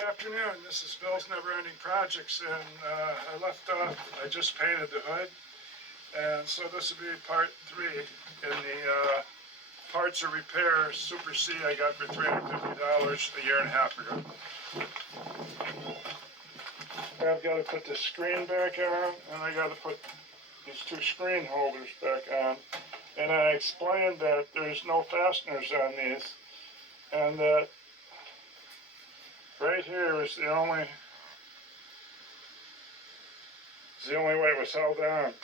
Good afternoon. This is Bill's Never Ending Projects, and I left off, I just painted the hood, and so this will be part 3 in the parts of repair Super C I got for $350 a year and a half ago. I've got to put the screen back on, and I got to put these 2 screen holders back on, and I explained that there's no fasteners on these, and that right here is the only way it was held on.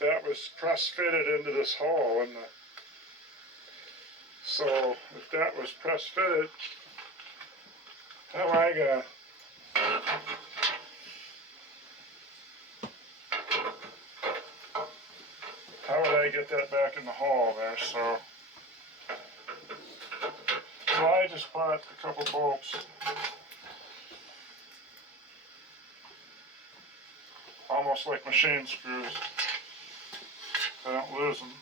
That was press fitted into this hole, and so if that was press fitted, how would I get that back in the hole there? So I just bought a couple bolts. Almost like machine screws. I don't lose them.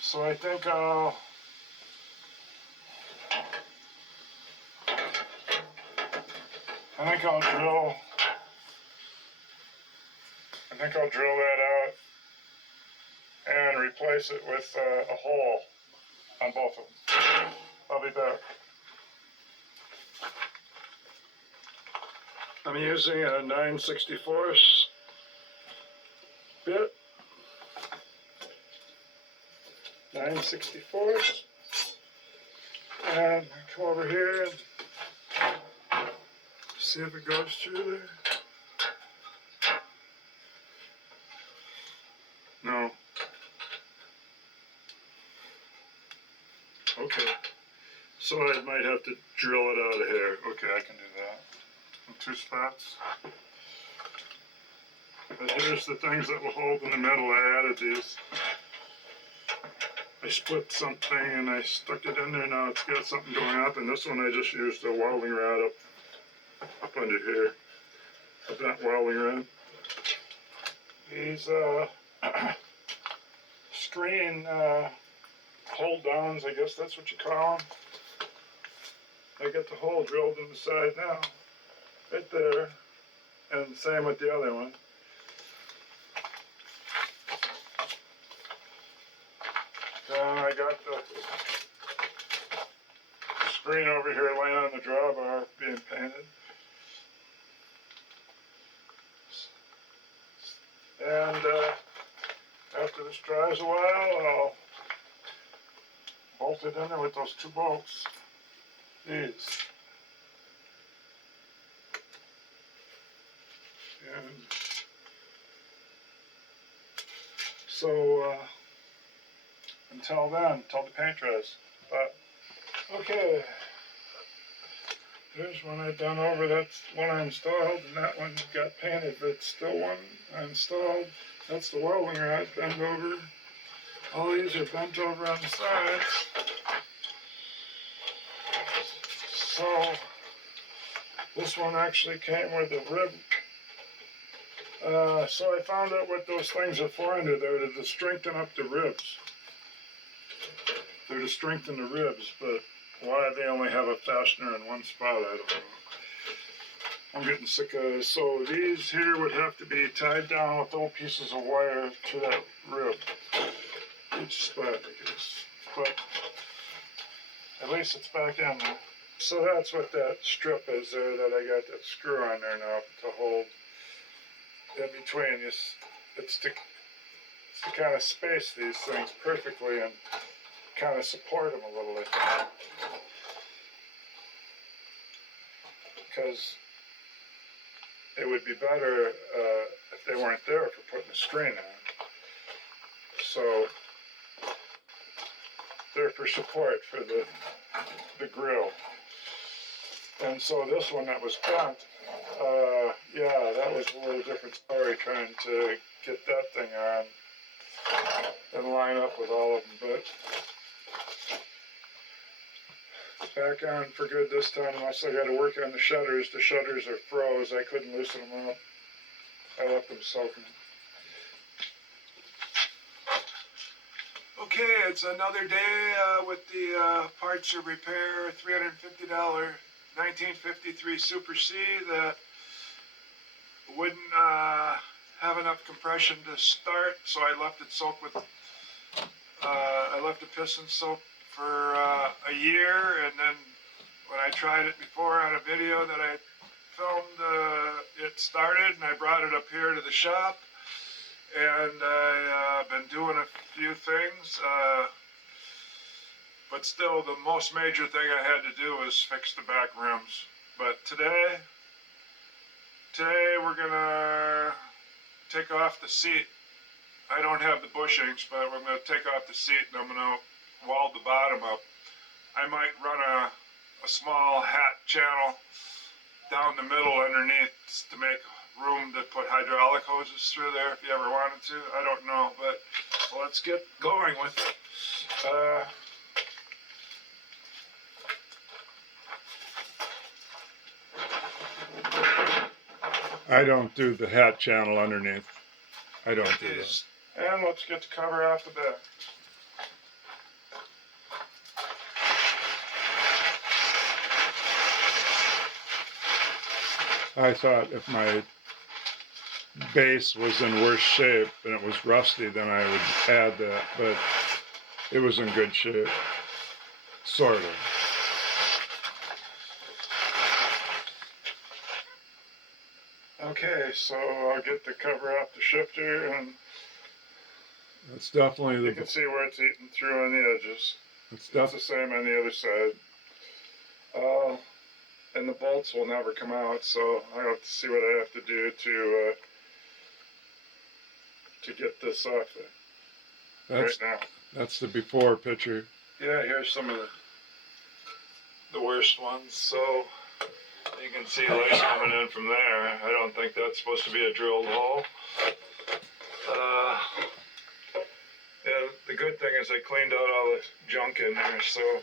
So I think I'll drill that out and replace it with a hole on both of them. I'll be back. I'm using a 9/64 bit. 9/64. And come over here and see if it goes through there. No. Okay. So I might have to drill it out of here. Okay, I can do that. In 2 spots. But here's the things that will hold in the middle. I added these. I split something and I stuck it in there. Now it's got something going up, and this one I just used a welding rod up under here. A bent welding rod. These screen hold downs, I guess that's what you call them. I got the hole drilled in the side now. Right there. And same with the other one. Then I got the screen over here laying on the drawbar being painted. And after this dries a while, I'll bolt it in there with those 2 bolts. These. And so until the paint dries. But okay, there's one I've done over. That's one I installed, and that one got painted, but it's still one I installed. That's the welding rod bent over. All these are bent over on the sides. So this one actually came with a rib. So I found out what those things are for under there, to strengthen up the ribs. They're to strengthen the ribs, but why they only have a fastener in one spot, I don't know. I'm getting sick of it. So these here would have to be tied down with old pieces of wire to that rib. Each spot, I guess. But at least it's back in there. So that's what that strip is there that I got that screw on there now to hold in between. It's to kind of space these things perfectly and kind of support them a little bit. Because it would be better if they weren't there for putting a screen on. So they're for support for the grill. And so this one that was bent, yeah, that was a little different story trying to get that thing on and line up with all of them. But it's back on for good this time, unless I got to work on the shutters. The shutters are froze. I couldn't loosen them up. I left them soaking. Okay, it's another day with the parts of repair, $350 1953 Super C that wouldn't have enough compression to start, so I left it soaked with, I left the piston soaked for a year, and then when I tried it before on a video that I filmed, it started, and I brought it up here to the shop, and I've been doing a few things, but still the most major thing I had to do was fix the back rims. But today we're gonna take off the seat. I don't have the bushings, but we're gonna take off the seat and I'm gonna weld the bottom up. I might run a small hat channel down the middle underneath to make room to put hydraulic hoses through there if you ever wanted to. I don't know, but let's get going with it. I don't do the hat channel underneath. I don't do that. And let's get the cover off the back. I thought if my base was in worse shape and it was rusty, then I would add that, but it was in good shape. Sort of. Okay, so I'll get the cover off the shifter, and that's definitely you can see where it's eating through on the edges. It's the same on the other side. And the bolts will never come out, so I have to see what I have to do to get this off there. Right now. That's the before picture. Yeah, here's some of the worst ones. So you can see lights coming in from there. I don't think that's supposed to be a drilled hole. And the good thing is I cleaned out all the junk in there, so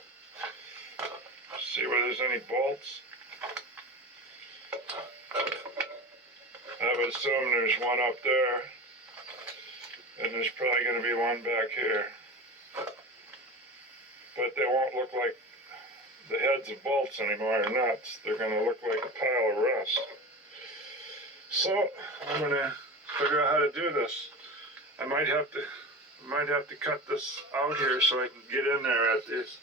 see where there's any bolts. I would assume there's one up there, and there's probably going to be one back here. But they won't look like the heads of bolts anymore, or nuts. They're going to look like a pile of rust. So I'm going to figure out how to do this. I might have to cut this out here so I can get in there at this.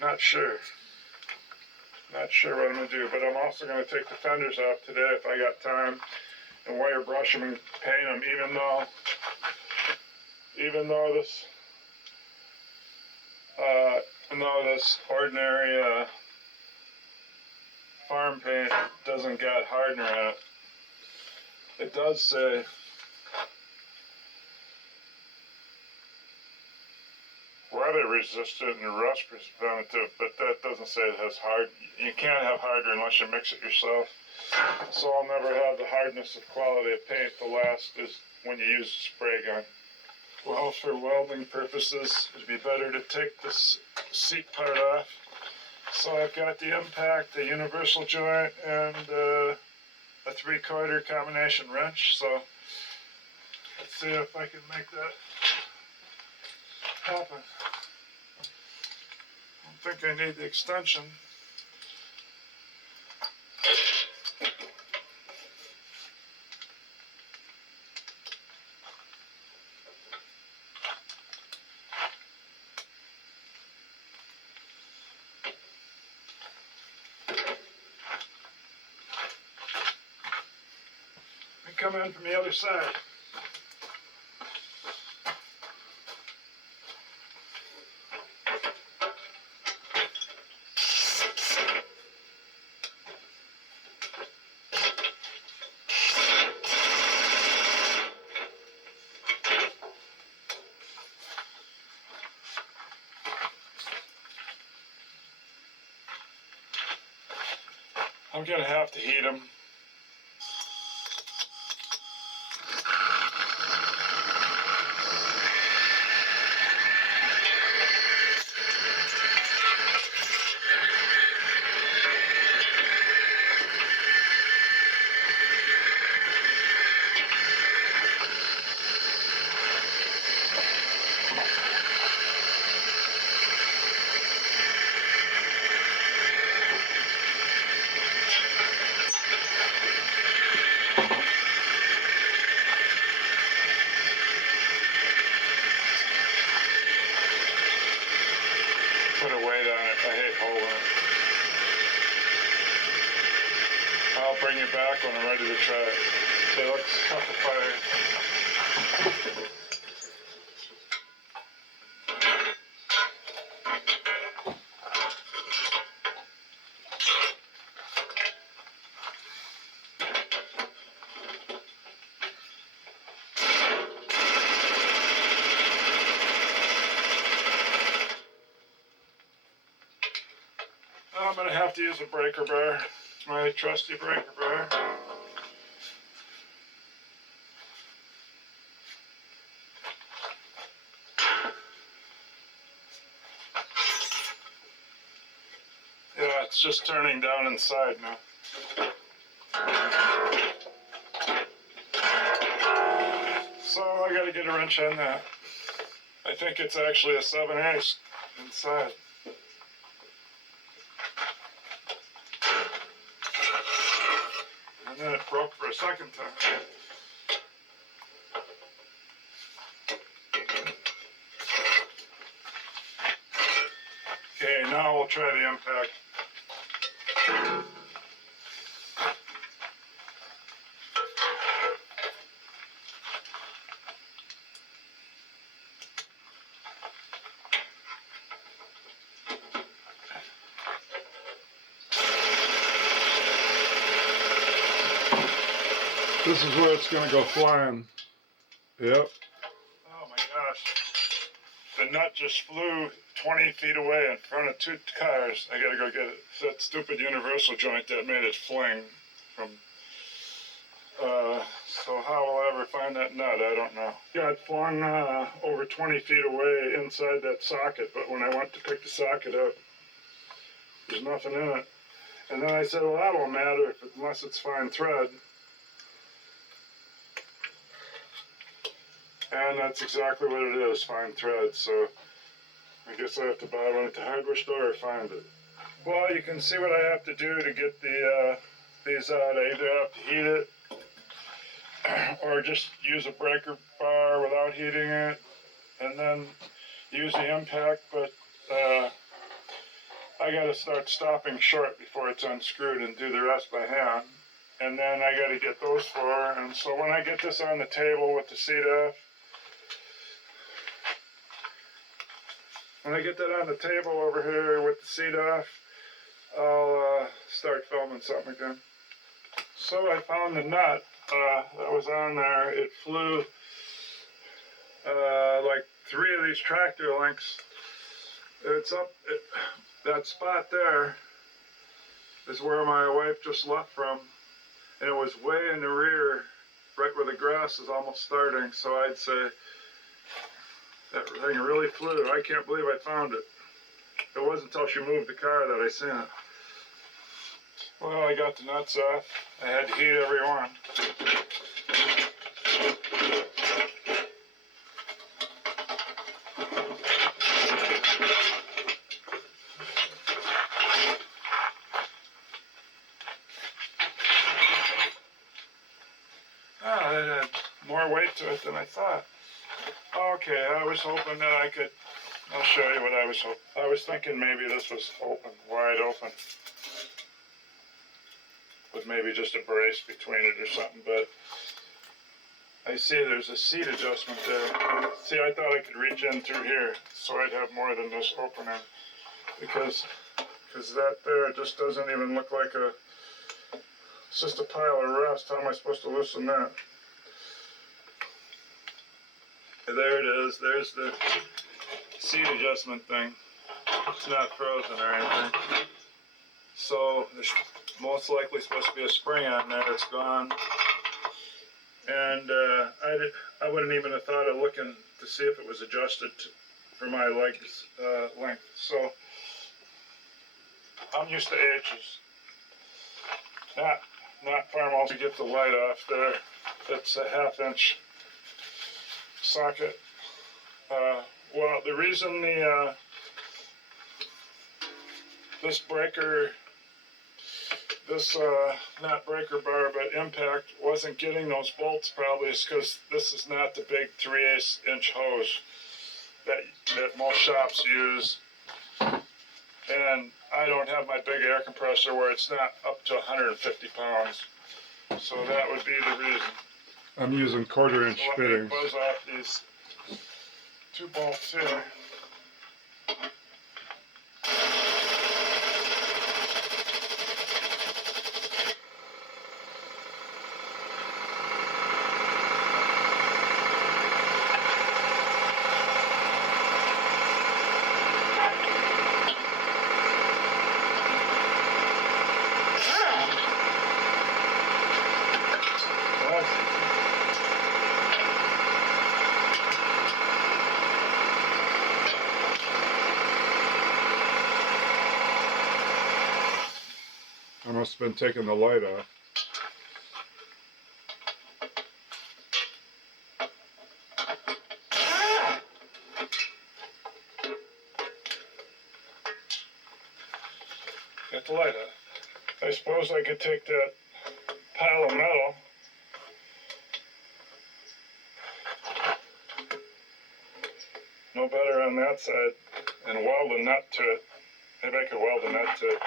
Not sure. Not sure what I'm going to do, but I'm also going to take the fenders off today if I got time, and wire brush them and paint them, even though this ordinary farm paint doesn't got hardener in it. It does say weather resistant and rust preventative, but that doesn't say it has hard. You can't have harder unless you mix it yourself. So I'll never have the hardness of quality of paint. The last is when you use a spray gun. Well, for welding purposes, it'd be better to take this seat part off. So I've got the impact, the universal joint, and a 3/4 combination wrench. So let's see if I can make that happen. I don't think I need the extension. And come in from the other side. I'm going to have to heat them. I'll bring you back when I'm ready to try it. Okay, let's cut the fire. I'm going to have to use a breaker bar, my trusty breaker bar. Yeah, it's just turning down inside now. So I got to get a wrench on that. I think it's actually a 7/8 inside. And then it broke for a second time. Okay, now we'll try the impact. This is where it's going to go flying. Yep. Oh my gosh. The nut just flew 20 feet away in front of 2 cars. I gotta go get it. It's that stupid universal joint that made it fling from... so how will I ever find that nut? I don't know. Yeah, it flung over 20 feet away inside that socket, but when I went to pick the socket up, there's nothing in it. And then I said, well, that won't matter unless it's fine thread. And that's exactly what it is, fine thread. So I guess I have to buy one at the hardware store or find it. Well, you can see what I have to do to get these out. I either have to heat it or just use a breaker bar without heating it, and then use the impact. But I got to start stopping short before it's unscrewed and do the rest by hand. And then I got to get those 4. And so when I get this on the table with the seat off, when I get that on the table over here with the seat off, I'll start filming something again. So I found the nut that was on there. It flew like 3 of these tractor links. It's up, that spot there is where my wife just left from. And it was way in the rear, right where the grass is almost starting. So I'd say that thing really flew. I can't believe I found it. It wasn't until she moved the car that I seen it. Well, I got the nuts off. I had to heat every one. Ah, it had more weight to it than I thought. Okay, I was hoping that I could, I'll show you what I was hoping. I was thinking maybe this was open, wide open, with maybe just a brace between it or something, but I see there's a seat adjustment there. See, I thought I could reach in through here, so I'd have more than this opening, because that there just doesn't even look like a, it's just a pile of rust. How am I supposed to loosen that? There it is. There's the seat adjustment thing. It's not frozen or anything. So there's most likely supposed to be a spring on there. It's gone. And I wouldn't even have thought of looking to see if it was adjusted for my legs length. So I'm used to H's. Not formal to get the light off there. It's a 1/2-inch socket. Well, the reason this breaker, not breaker bar, but impact wasn't getting those bolts probably is because this is not the big 3/8-inch hose that most shops use. and I don't have my big air compressor where it's not up to 150 pounds. So that would be the reason. I'm using 1/4 inch fittings. Let me buzz off these 2 bolts here. I must have been taking the light off. Got the light off. I suppose I could take that pile of metal no better on that side and weld a nut to it. Maybe I could weld a nut to it.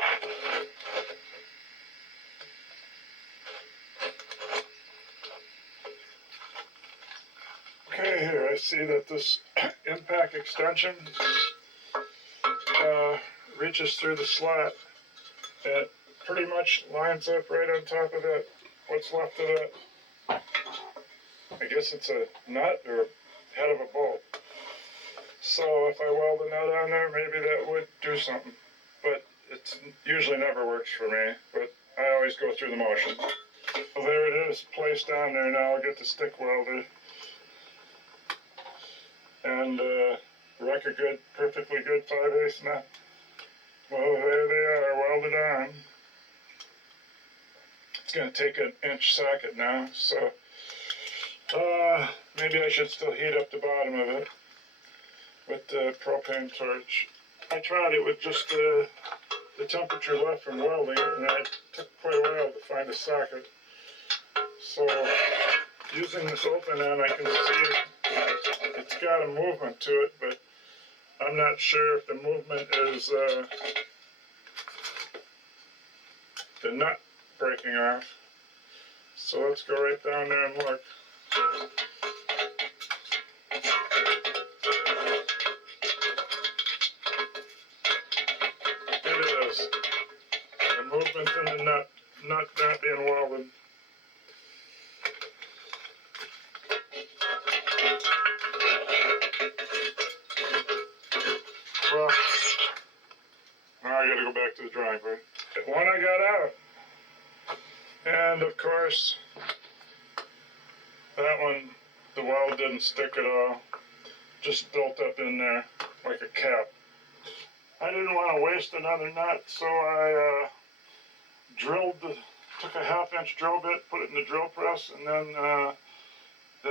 Okay, here I see that this impact extension reaches through the slot. It pretty much lines up right on top of that, what's left of that. I guess it's a nut or head of a bolt. So if I weld a nut on there, maybe that would do something. But it usually never works for me, but I always go through the motions. Well, there it is, placed on there now. I'll get the stick welded. And record good, perfectly good 5/8 nut. Well, there they are, welded on. It's going to take an inch socket now, so maybe I should still heat up the bottom of it with the propane torch. I tried it with just the temperature left from welding it, and it took quite a while to find a socket. So using this open end, I can see it's got a movement to it, but I'm not sure if the movement is the nut breaking off. So let's go right down there and look. It is. The movement in the nut not being welded. Well, now I gotta go back to the drawing board. One I got out. And of course, that one, the weld didn't stick at all. Just built up in there like a cap. I didn't want to waste another nut, so I took a 1/2 inch drill bit, put it in the drill press, and then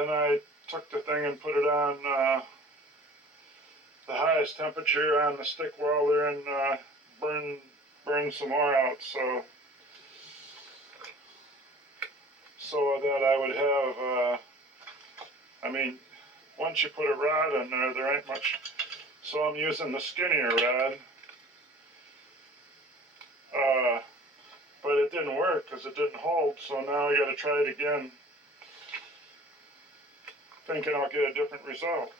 I took the thing and put it on the highest temperature on the stick welder and burn some more out, so that I would have, I mean, once you put a rod in there ain't much, so I'm using the skinnier rod, but it didn't work because it didn't hold, so now I got to try it again, thinking I'll get a different result.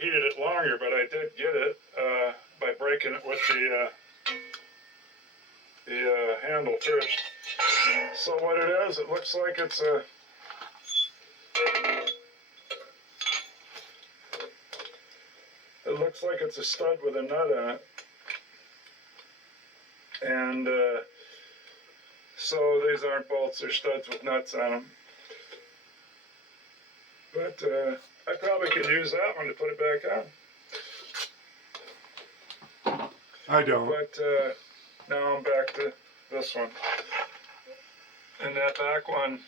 Heated it longer, but I did get it by breaking it with the handle first. So what it is, it looks like it's a stud with a nut on it, and so these aren't bolts; they're studs with nuts on them. But I probably could use that one to put it back on. I don't. But now I'm back to this one. And that back one,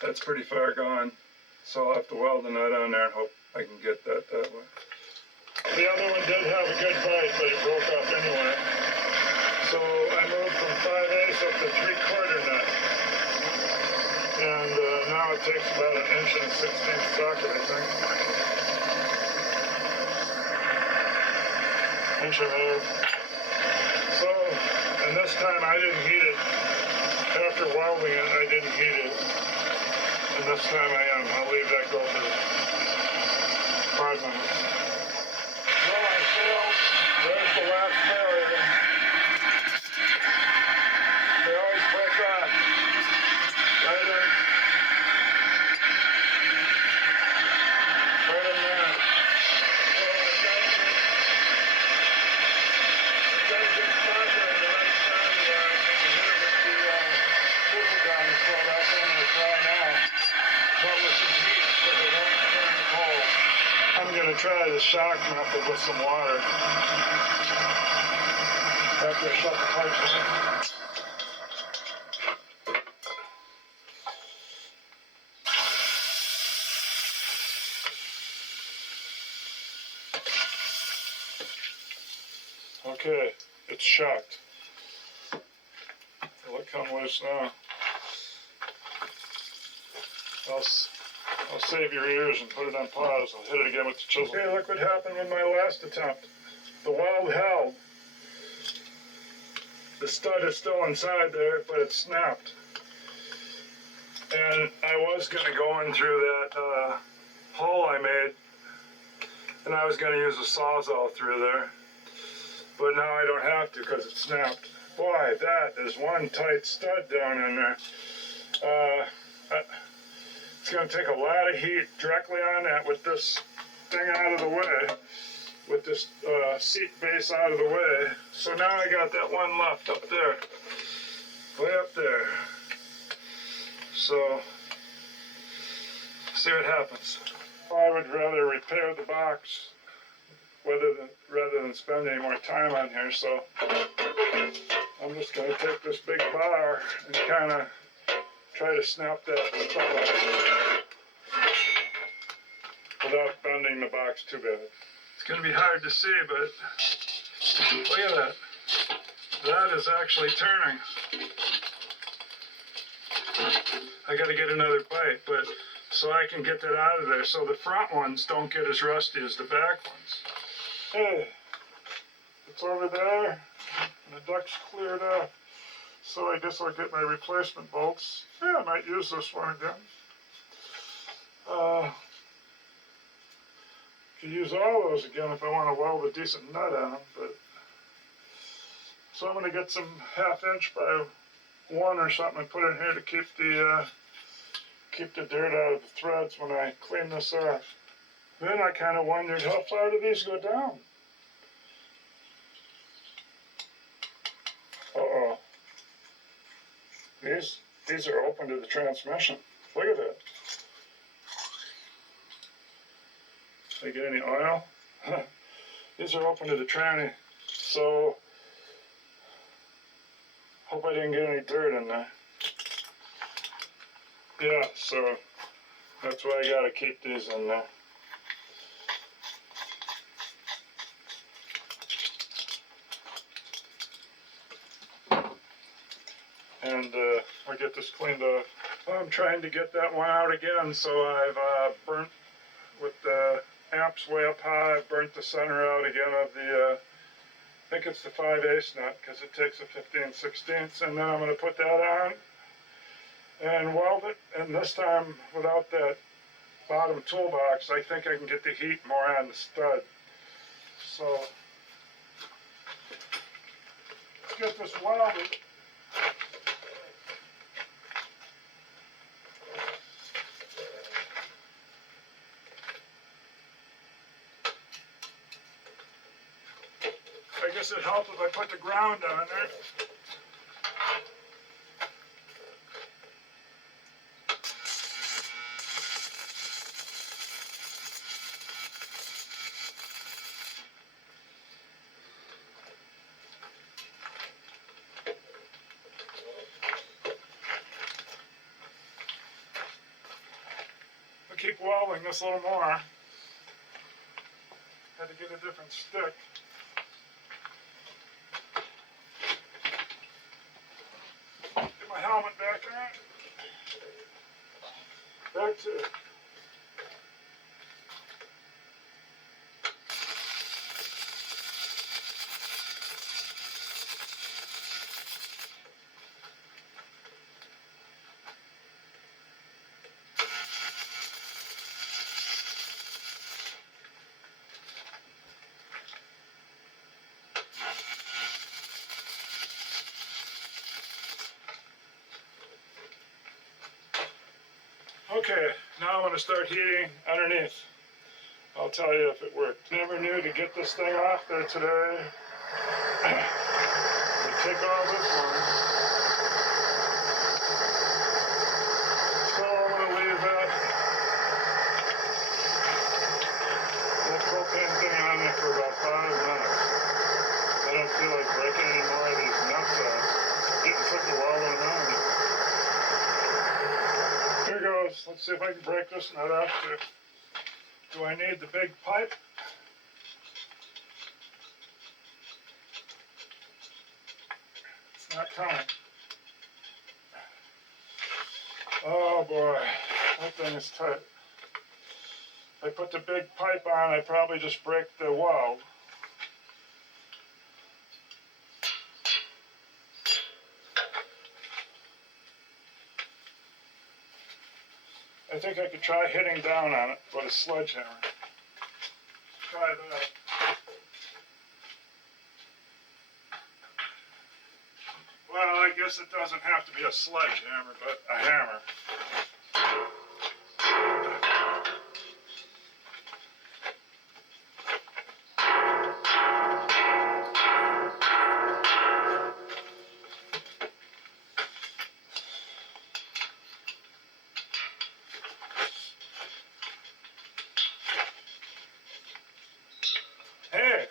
that's pretty far gone. So I'll have to weld the nut on there and hope I can get that way. The other one did have a good bite, but it broke off anyway. So I moved from 5/8 up to 3/4 nut. And now it takes about 1 1/16 socket, I think. 1.5 inches. So, and this time I didn't heat it. After welding it, I didn't heat it. And this time I am. I'll leave that go for 5 minutes. Well, I failed. There's the last failure. They always break off. Right in there. I'm going to try the shock method with some water after I shut the pipes in. Okay, it's shocked. Look how loose now. I'll save your ears and put it on pause. I'll hit it again with the chisel. Okay, look what happened with my last attempt. The weld held. The stud is still inside there, but it snapped. And I was going to go in through that hole I made, and I was going to use a sawzall through there. But now I don't have to because it snapped. Boy, that is one tight stud down in there. It's going to take a lot of heat directly on that with this thing out of the way, with this seat base out of the way. So now I got that one left up there, way up there. So, see what happens. I would rather repair the box rather than spend any more time on here. So I'm just going to take this big bar and kind of try to snap that without bending the box too bad. It's going to be hard to see, but look at that. That is actually turning. I got to get another bite, but so I can get that out of there so the front ones don't get as rusty as the back ones. Hey, it's over there, and the duct's cleared up. So I guess I'll get my replacement bolts. Yeah, I might use this one again. Could use all those again if I want to weld a decent nut on them. But so I'm going to get some 1/2 inch by 1 or something and put in here to keep the dirt out of the threads when I clean this off. Then I kind of wondered how far do these go down? Uh-oh. These are open to the transmission. Look at that. Did I get any oil? These are open to the tranny. So, hope I didn't get any dirt in there. Yeah, so that's why I gotta keep these in there. And I'll get this cleaned off. I'm trying to get that one out again, so I've burnt, with the amps way up high, I've burnt the center out again of the, I think it's the 5/8 nut, because it takes a 15/16, and then I'm going to put that on and weld it, and this time without that bottom toolbox, I think I can get the heat more on the stud. So, let's get this welded. I guess it helped if I put the ground on there. I'll keep welding this a little more. Had to get a different stick. Get my helmet back on. Back to it. Okay, now I'm going to start heating underneath. I'll tell you if it worked. Never knew to get this thing off there today. We take all this one. So I'm going to leave that propane thing on there for about 5 minutes. I don't feel like breaking any more of these nuts off. Getting sick of welding them on. Here goes. Let's see if I can break this nut off too. Do I need the big pipe? It's not coming. Oh boy, that thing is tight. If I put the big pipe on, I probably just break the weld. I think I could try hitting down on it with a sledgehammer. Try that. Well, I guess it doesn't have to be a sledgehammer, but a hammer. Hey!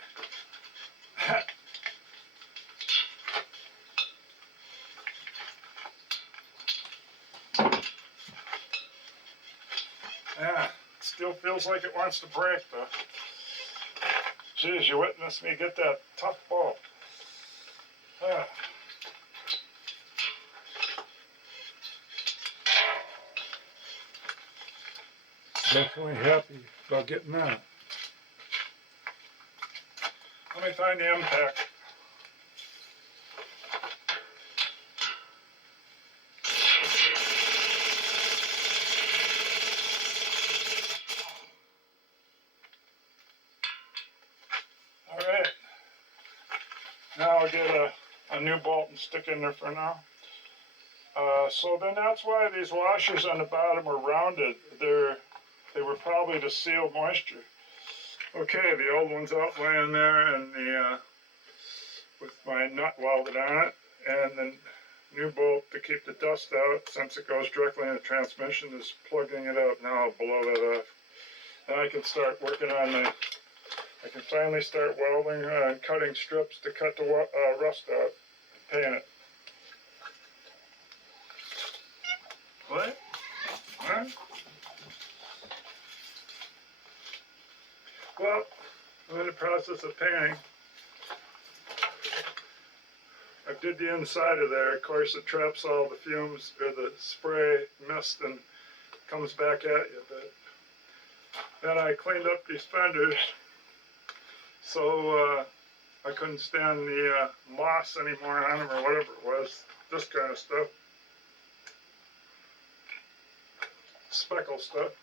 Yeah, it still feels like it wants to break though. Geez, you witnessed me get that tough bolt. Ah. Definitely happy about getting that. Let me find the impact. All right. Now I'll get a new bolt and stick in there for now. So then that's why these washers on the bottom are rounded. They were probably to seal moisture. Okay, the old one's out laying there, and with my nut welded on it, and the new bolt to keep the dust out, since it goes directly in the transmission, is plugging it up. Now I'll blow that off. Now I can start working on I can finally start welding and cutting strips to cut the rust out and paint it. What? Huh? Well, I'm in the process of painting. I did the inside of there. Of course, it traps all the fumes or the spray mist and comes back at you. But then I cleaned up these fenders, so I couldn't stand the moss anymore on them or whatever it was. This kind of stuff. Speckle stuff.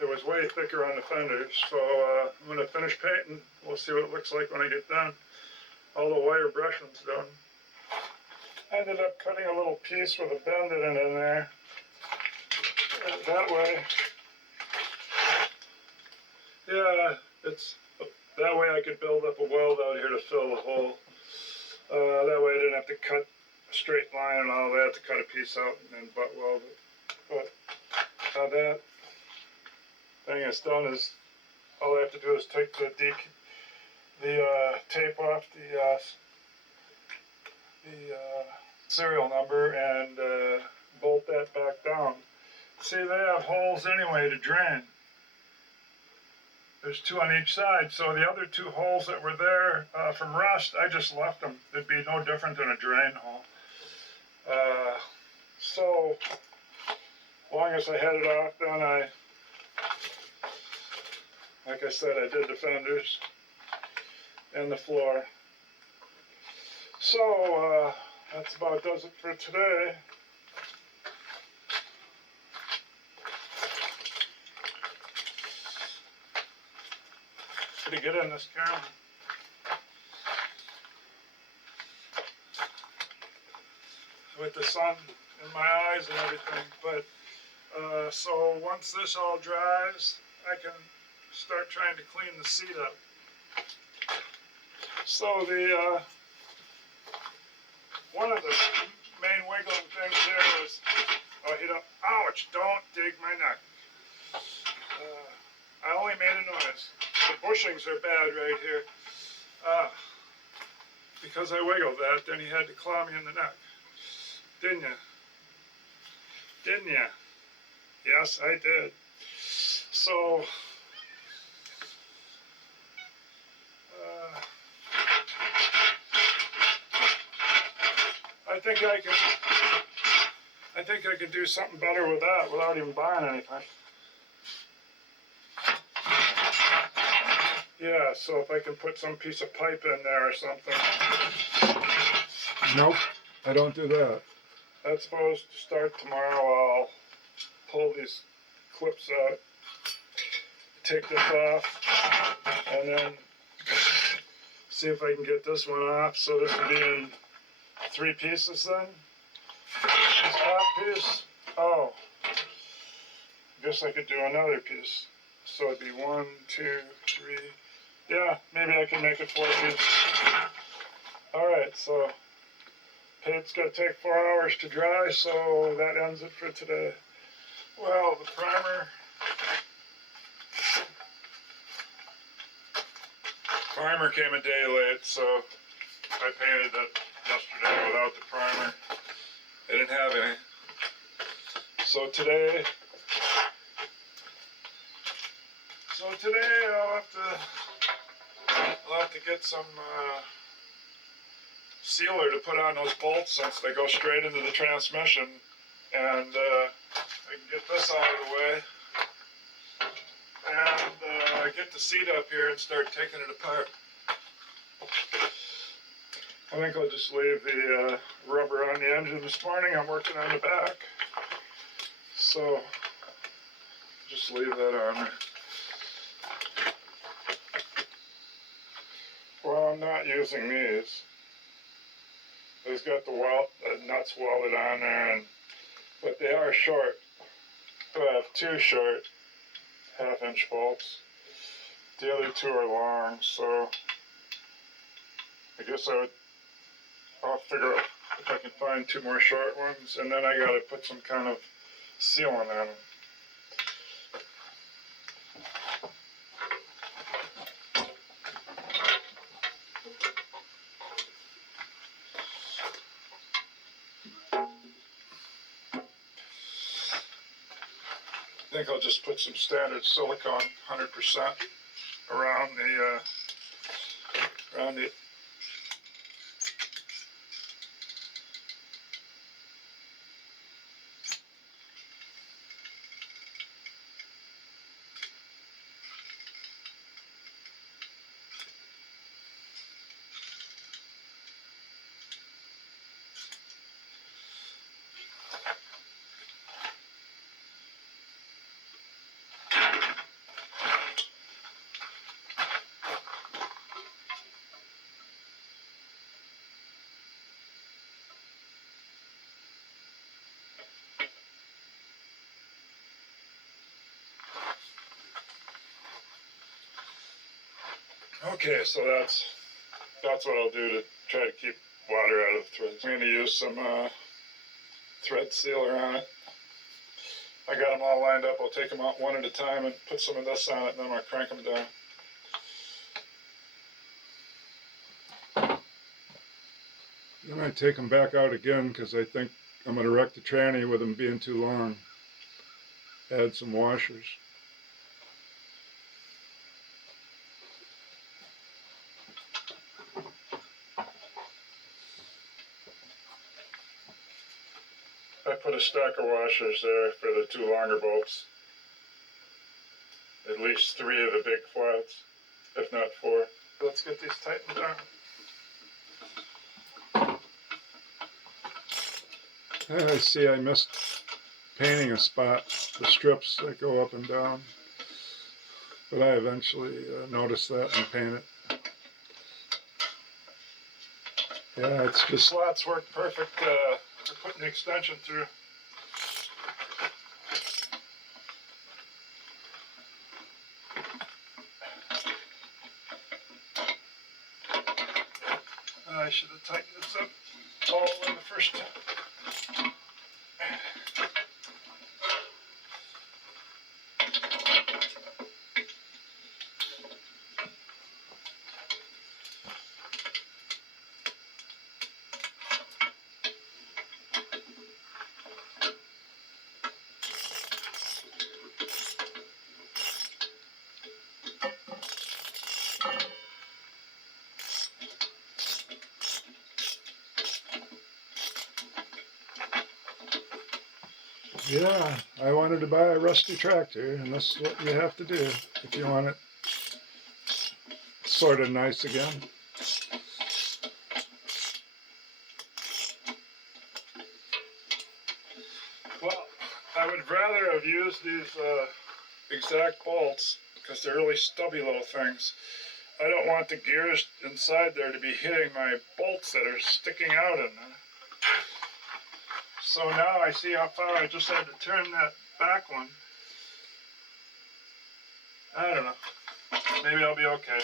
It was way thicker on the fenders, so I'm going to finish painting. We'll see what it looks like when I get done. All the wire brushing's done. I ended up cutting a little piece with a bend in there. That way, yeah, that way I could build up a weld out here to fill the hole. That way I didn't have to cut a straight line and all that to cut a piece out and then butt weld it. But how that thing is done is all I have to do is take the tape off the serial number and bolt that back down. See, they have holes anyway to drain. There's 2 on each side, so the other 2 holes that were there from rust, I just left them. It'd be no different than a drain hole. So, as long as I had it off, then like I said, I did the fenders and the floor. So, that's about does it for today. Pretty good in this camera. With the sun in my eyes and everything, but so once this all dries, I can start trying to clean the seat up. So the one of the main wiggling things there is, oh, you don't, ouch, don't dig my neck. I only made a noise. The bushings are bad right here. Because I wiggled that, then he had to claw me in the neck. Didn't you? Didn't you? Yes, I did. So, I think I could do something better with that without even buying anything. Yeah, so if I can put some piece of pipe in there or something. Nope, I don't do that. That's supposed to start tomorrow. I'll pull these clips out, take this off, and then see if I can get this one off. So this will be in 3 pieces then. This top piece, oh, I guess I could do another piece. So it'd be 1, 2, 3. Yeah, maybe I can make it 4 pieces. Alright, so paint's gonna take 4 hours to dry, so that ends it for today. Well, the primer came a day late, so I painted it yesterday without the primer. I didn't have any. So today I'll have to get some sealer to put on those bolts since they go straight into the transmission, and I can get this out of the way and get the seat up here and start taking it apart. I think I'll just leave the rubber on the engine this morning. I'm working on the back, so just leave that on there. Well, I'm not using these. It's got the nuts welded on there, but they are short. I have 2 short 1/2-inch bolts. The other 2 are long, so I guess I'll figure out if I can find 2 more short ones, and then I gotta put some kind of sealant on them. I think I'll just put some standard silicone 100% around the Okay, so that's what I'll do to try to keep water out of the threads. I'm going to use some thread sealer on it. I got them all lined up. I'll take them out one at a time and put some of this on it, and then I'll crank them down. Then I take them back out again because I think I'm going to wreck the tranny with them being too long. Add some washers. I put a stack of washers there for the 2 longer bolts. At least 3 of the big flats, if not 4. Let's get these tightened down. I see I missed painting a spot, the strips that go up and down. But I eventually noticed that and paint it. Yeah, it's just... Slots work perfect for putting the extension through. I should have tightened this up all in the first time. Yeah, I wanted to buy a rusty tractor, and this is what you have to do if you want it sort of nice again. Well, I would rather have used these exact bolts because they're really stubby little things. I don't want the gears inside there to be hitting my bolts that are sticking out in there. So now I see how far I just had to turn that back one. I don't know. Maybe I'll be okay.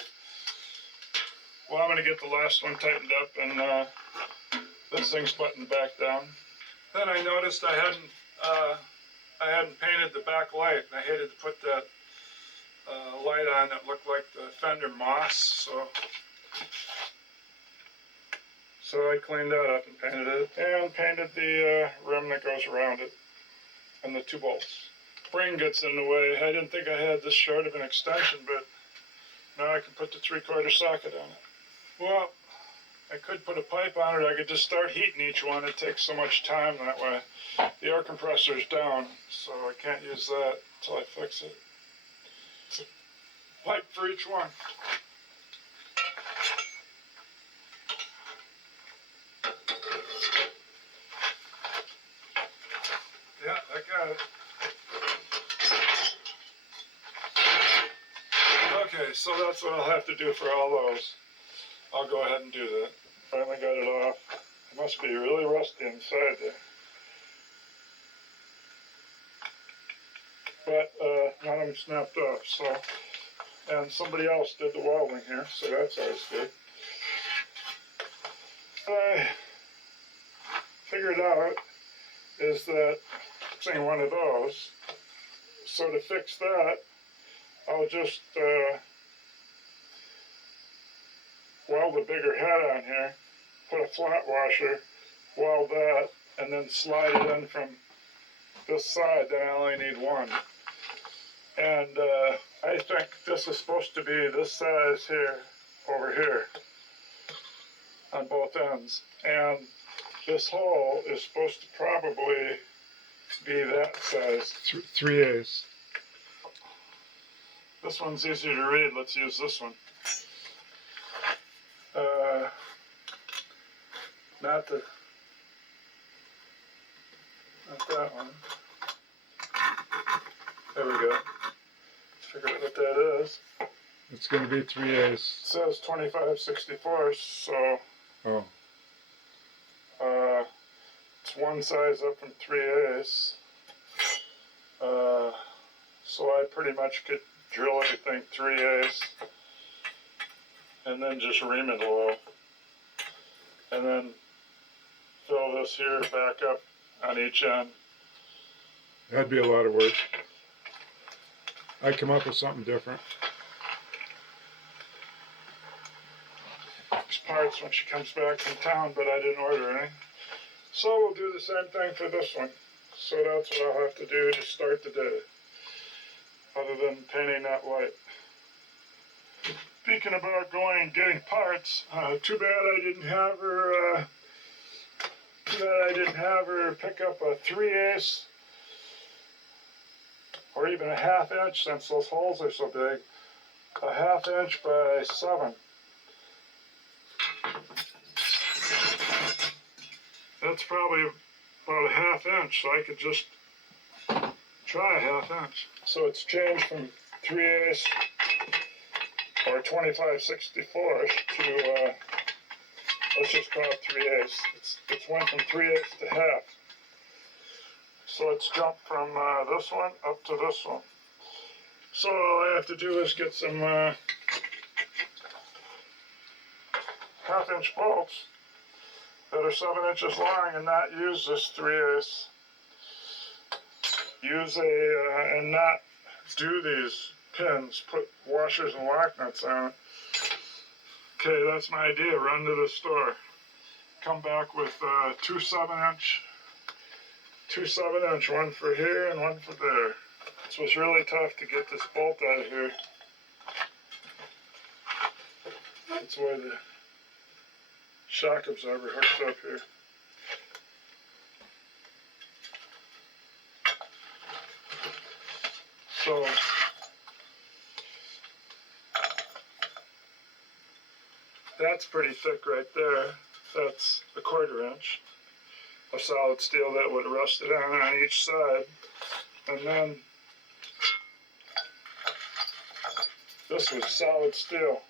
Well, I'm going to get the last one tightened up, and this thing's buttoned back down. Then I noticed I hadn't painted the back light. I hated to put that light on that looked like the fender moss, so I cleaned that up and painted it, and painted the rim that goes around it, and the 2 bolts. Spring gets in the way. I didn't think I had this short of an extension, but now I can put the 3/4 socket on it. Well, I could put a pipe on it. I could just start heating each one. It takes so much time that way. The air compressor is down, so I can't use that until I fix it. It's a pipe for each one. Yeah, I got it. Okay, so that's what I'll have to do for all those. I'll go ahead and do that. Finally got it off. It must be really rusty inside there. But none of them snapped off, so. And somebody else did the welding here, so that's always good. I figured out is that fixing one of those. So to fix that, I'll just weld a bigger head on here, put a flat washer, weld that, and then slide it in from this side. Then I only need one. And I think this is supposed to be this size here, over here, on both ends. And this hole is supposed to probably be that size. 3/8. This one's easier to read. Let's use this one. Not that one. There we go. Let's figure out what that is. It's going to be 3/8. It says 25/64, so it's one size up from 3/8. So I pretty much could drill everything 3/8 and then just ream it a little, and then fill this here back up on each end. That'd be a lot of work. I'd come up with something different. There's parts when she comes back from town, but I didn't order any. So we'll do the same thing for this one. So that's what I'll have to do to start the day, other than painting that light. Speaking about going and getting parts, too bad I didn't have her that I didn't have her pick up a 3/8 or even a 1/2 inch, since those holes are so big, a 1/2 inch by 7. That's probably about a 1/2 inch, so I could just try a 1/2 inch. So it's changed from 3/8 or 25/64 to let's just call it 3/8. It's went from 3/8 to 1/2. So it's jumped from this one up to this one. So all I have to do is get some 1/2 inch bolts that are 7 inches long and not use this 3/8. Use and not do these pins, put washers and lock nuts on it. Okay, that's my idea. Run to the store. Come back with two 7-inch, one for here and one for there. This was really tough to get this bolt out of here. That's why the shock absorber hooks up here. So that's pretty thick right there. That's a 1/4 inch of solid steel that would have rusted on each side. And then this was solid steel.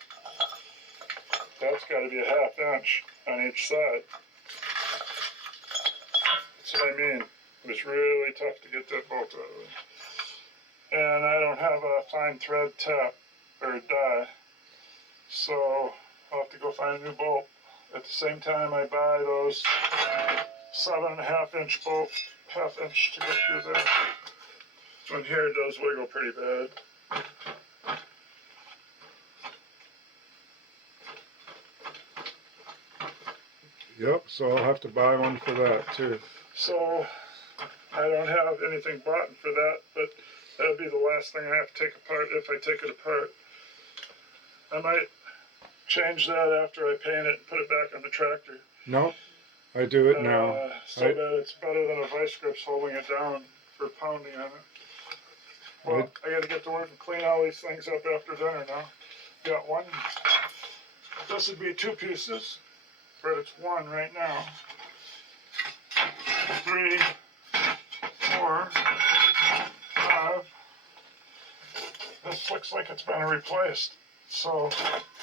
That's got to be a 1/2 inch on each side. That's what I mean. It was really tough to get that bolt out of it. And I don't have a fine thread tap or die, so I'll have to go find a new bolt. At the same time, I buy those 7.5 inch bolt, 1/2 inch to go through there. This one here does wiggle pretty bad. Yep, so I'll have to buy one for that too. So I don't have anything bought for that, but that'd be the last thing I have to take apart if I take it apart. I might change that after I paint it and put it back on the tractor. No, I do it now. So that it's better than a vice grips holding it down for pounding on it. Well, I got to get to work and clean all these things up after dinner now. Got one. This would be 2 pieces, but it's 1 right now. 3, 4, 5. This looks like it's been replaced, so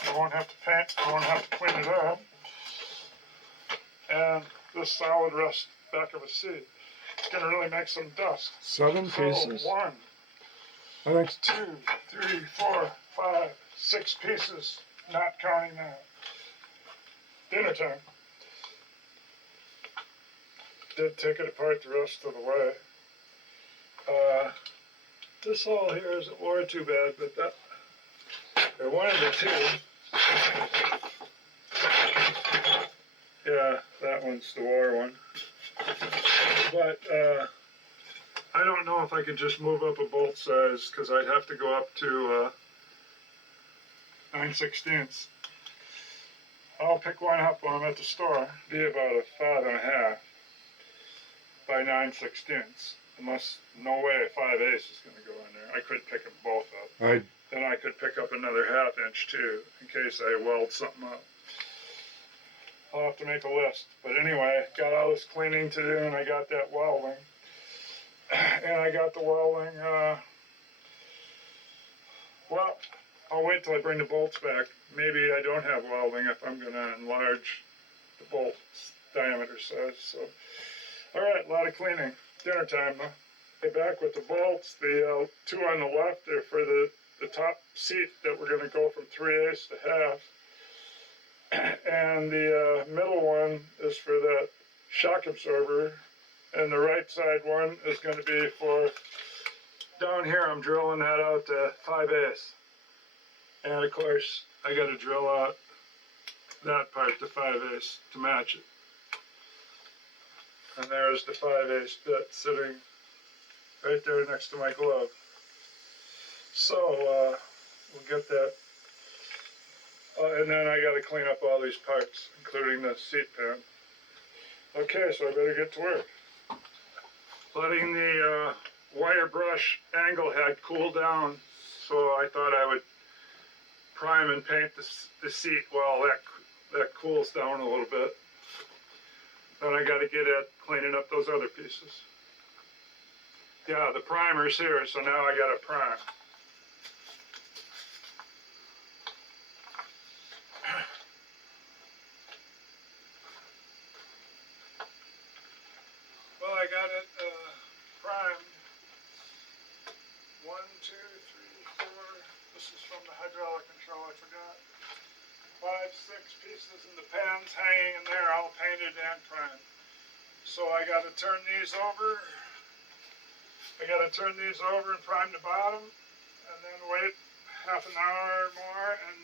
I won't have to paint, I won't have to clean it up. And this solid rust back of a seat. It's going to really make some dust. 7 pieces. 1, I think 2, 3, 4, 5, 6 pieces, not counting that. Dinner time. Did take it apart the rest of the way. This hole here isn't wore too bad, but that, or one of the 2. Yeah, that one's the wore one. But I don't know if I can just move up a bolt size, because I'd have to go up to 9/16. I'll pick one up when I'm at the store. Be about a 5.5 by 9/16. Unless, no way, a 5/8 is going to go in there. I could pick them both up. Then I could pick up another 1/2 inch too, in case I weld something up. I'll have to make a list. But anyway, got all this cleaning to do, and I got that welding. And I got the welding, well, I'll wait till I bring the bolts back. Maybe I don't have welding if I'm going to enlarge the bolt diameter size. So, all right, a lot of cleaning. Dinner time, though. Okay, back with the bolts. The 2 on the left are for the top seat that we're going to go from 3/8 to 1/2. And the middle one is for that shock absorber. And the right side one is going to be for, down here I'm drilling that out to 5/8. And of course, I got to drill out that part to 5/8 to match it. And there's the 5/8 bit sitting right there next to my glove. So we'll get that. And then I got to clean up all these parts, including the seat pan. Okay, so I better get to work. Letting the wire brush angle head cool down, so I thought I would prime and paint the seat while that cools down a little bit. Then I got to get at cleaning up those other pieces. Yeah, the primer's here, so now I got to prime. Well, I got it primed. 1, 2, 3, 4. This is from the hydraulic control, I forgot. 5, 6 pieces in the pans hanging in there, all painted and primed. So I got to turn these over. I got to turn these over and prime the bottom, and then wait half an hour or more, and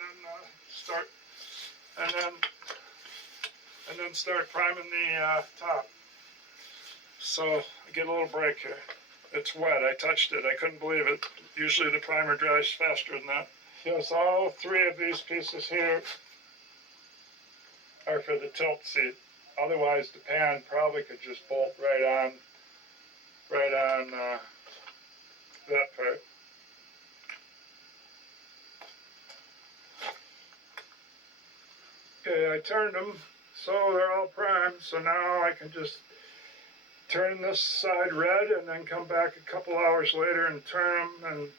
then start priming the top. So I get a little break here. It's wet. I touched it. I couldn't believe it. Usually the primer dries faster than that. Yes, all 3 of these pieces here are for the tilt seat. Otherwise, the pan probably could just bolt right on that part. Okay, I turned them, so they're all primed. So now I can just turn this side red and then come back a couple hours later and turn them and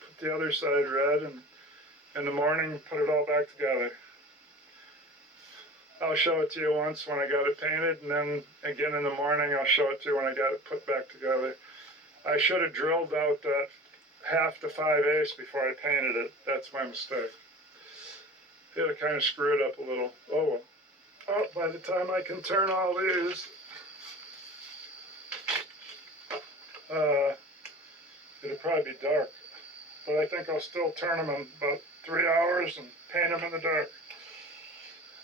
put the other side red, and in the morning put it all back together. I'll show it to you once when I got it painted, and then again in the morning I'll show it to you when I got it put back together. I should have drilled out that 1/2 to 5/8 before I painted it. That's my mistake. Yeah, I kind of screwed up a little. Oh well. Oh, by the time I can turn all these, it'll probably be dark. But I think I'll still turn them in about 3 hours and paint them in the dark.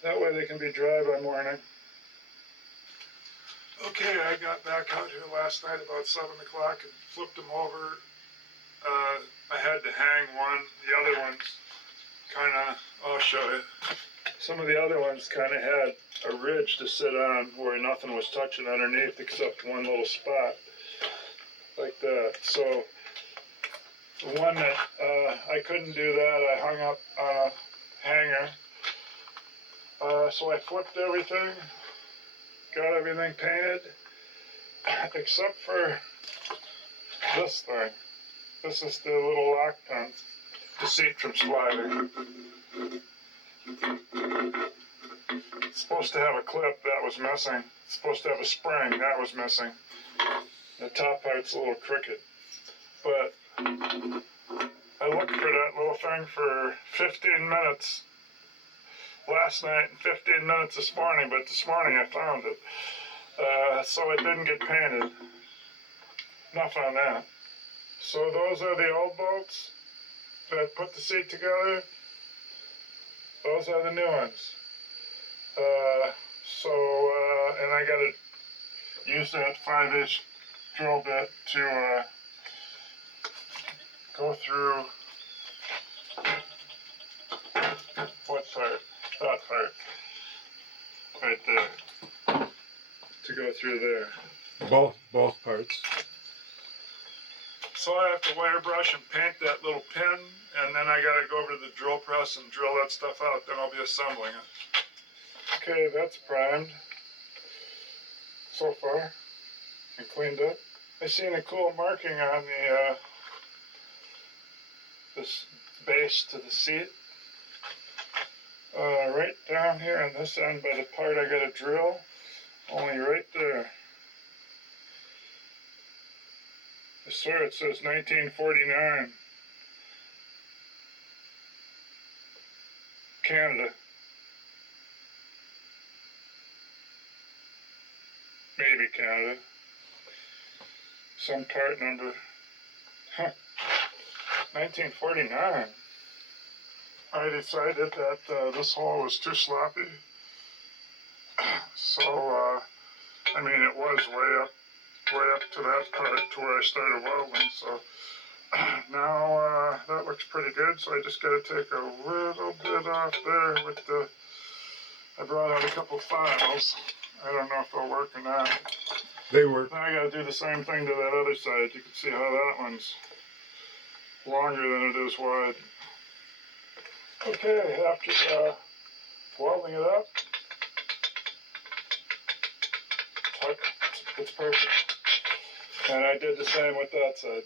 That way they can be dry by morning. Okay, I got back out here last night about 7 o'clock and flipped them over. I had to hang one. The other ones kind of, I'll show you. Some of the other ones kind of had a ridge to sit on where nothing was touching underneath except one little spot. Like that. So the one that I couldn't do that, I hung up on a hanger. So I flipped everything, got everything painted, except for this thing. This is the little lock pin to seat from sliding. It's supposed to have a clip, that was missing. It's supposed to have a spring, that was missing. The top part's a little crooked. But I looked for that little thing for 15 minutes last night and 15 minutes this morning, but this morning I found it. So it didn't get painted. Enough on that. So those are the old bolts that put the seat together. Those are the new ones. And I got to use that 5-inch drill bit to go through what part? That part. Right there. To go through there. Both parts. So I have to wire brush and paint that little pin, and then I gotta go over to the drill press and drill that stuff out, then I'll be assembling it. Okay, that's primed so far and cleaned up. I seen a cool marking on the this base to the seat. Right down here on this end by the part I gotta drill, only right there. I swear it says 1949. Canada. Maybe Canada. Some part number. Huh. 1949. I decided that this hole was too sloppy. So, I mean, it was way up to that part to where I started welding. So now that looks pretty good. So I just got to take a little bit off there with the. I brought out a couple files. I don't know if they'll work or not. They work. Now I gotta do the same thing to that other side. You can see how that one's longer than it is wide. Okay, after welding it up, it's perfect. And I did the same with that side.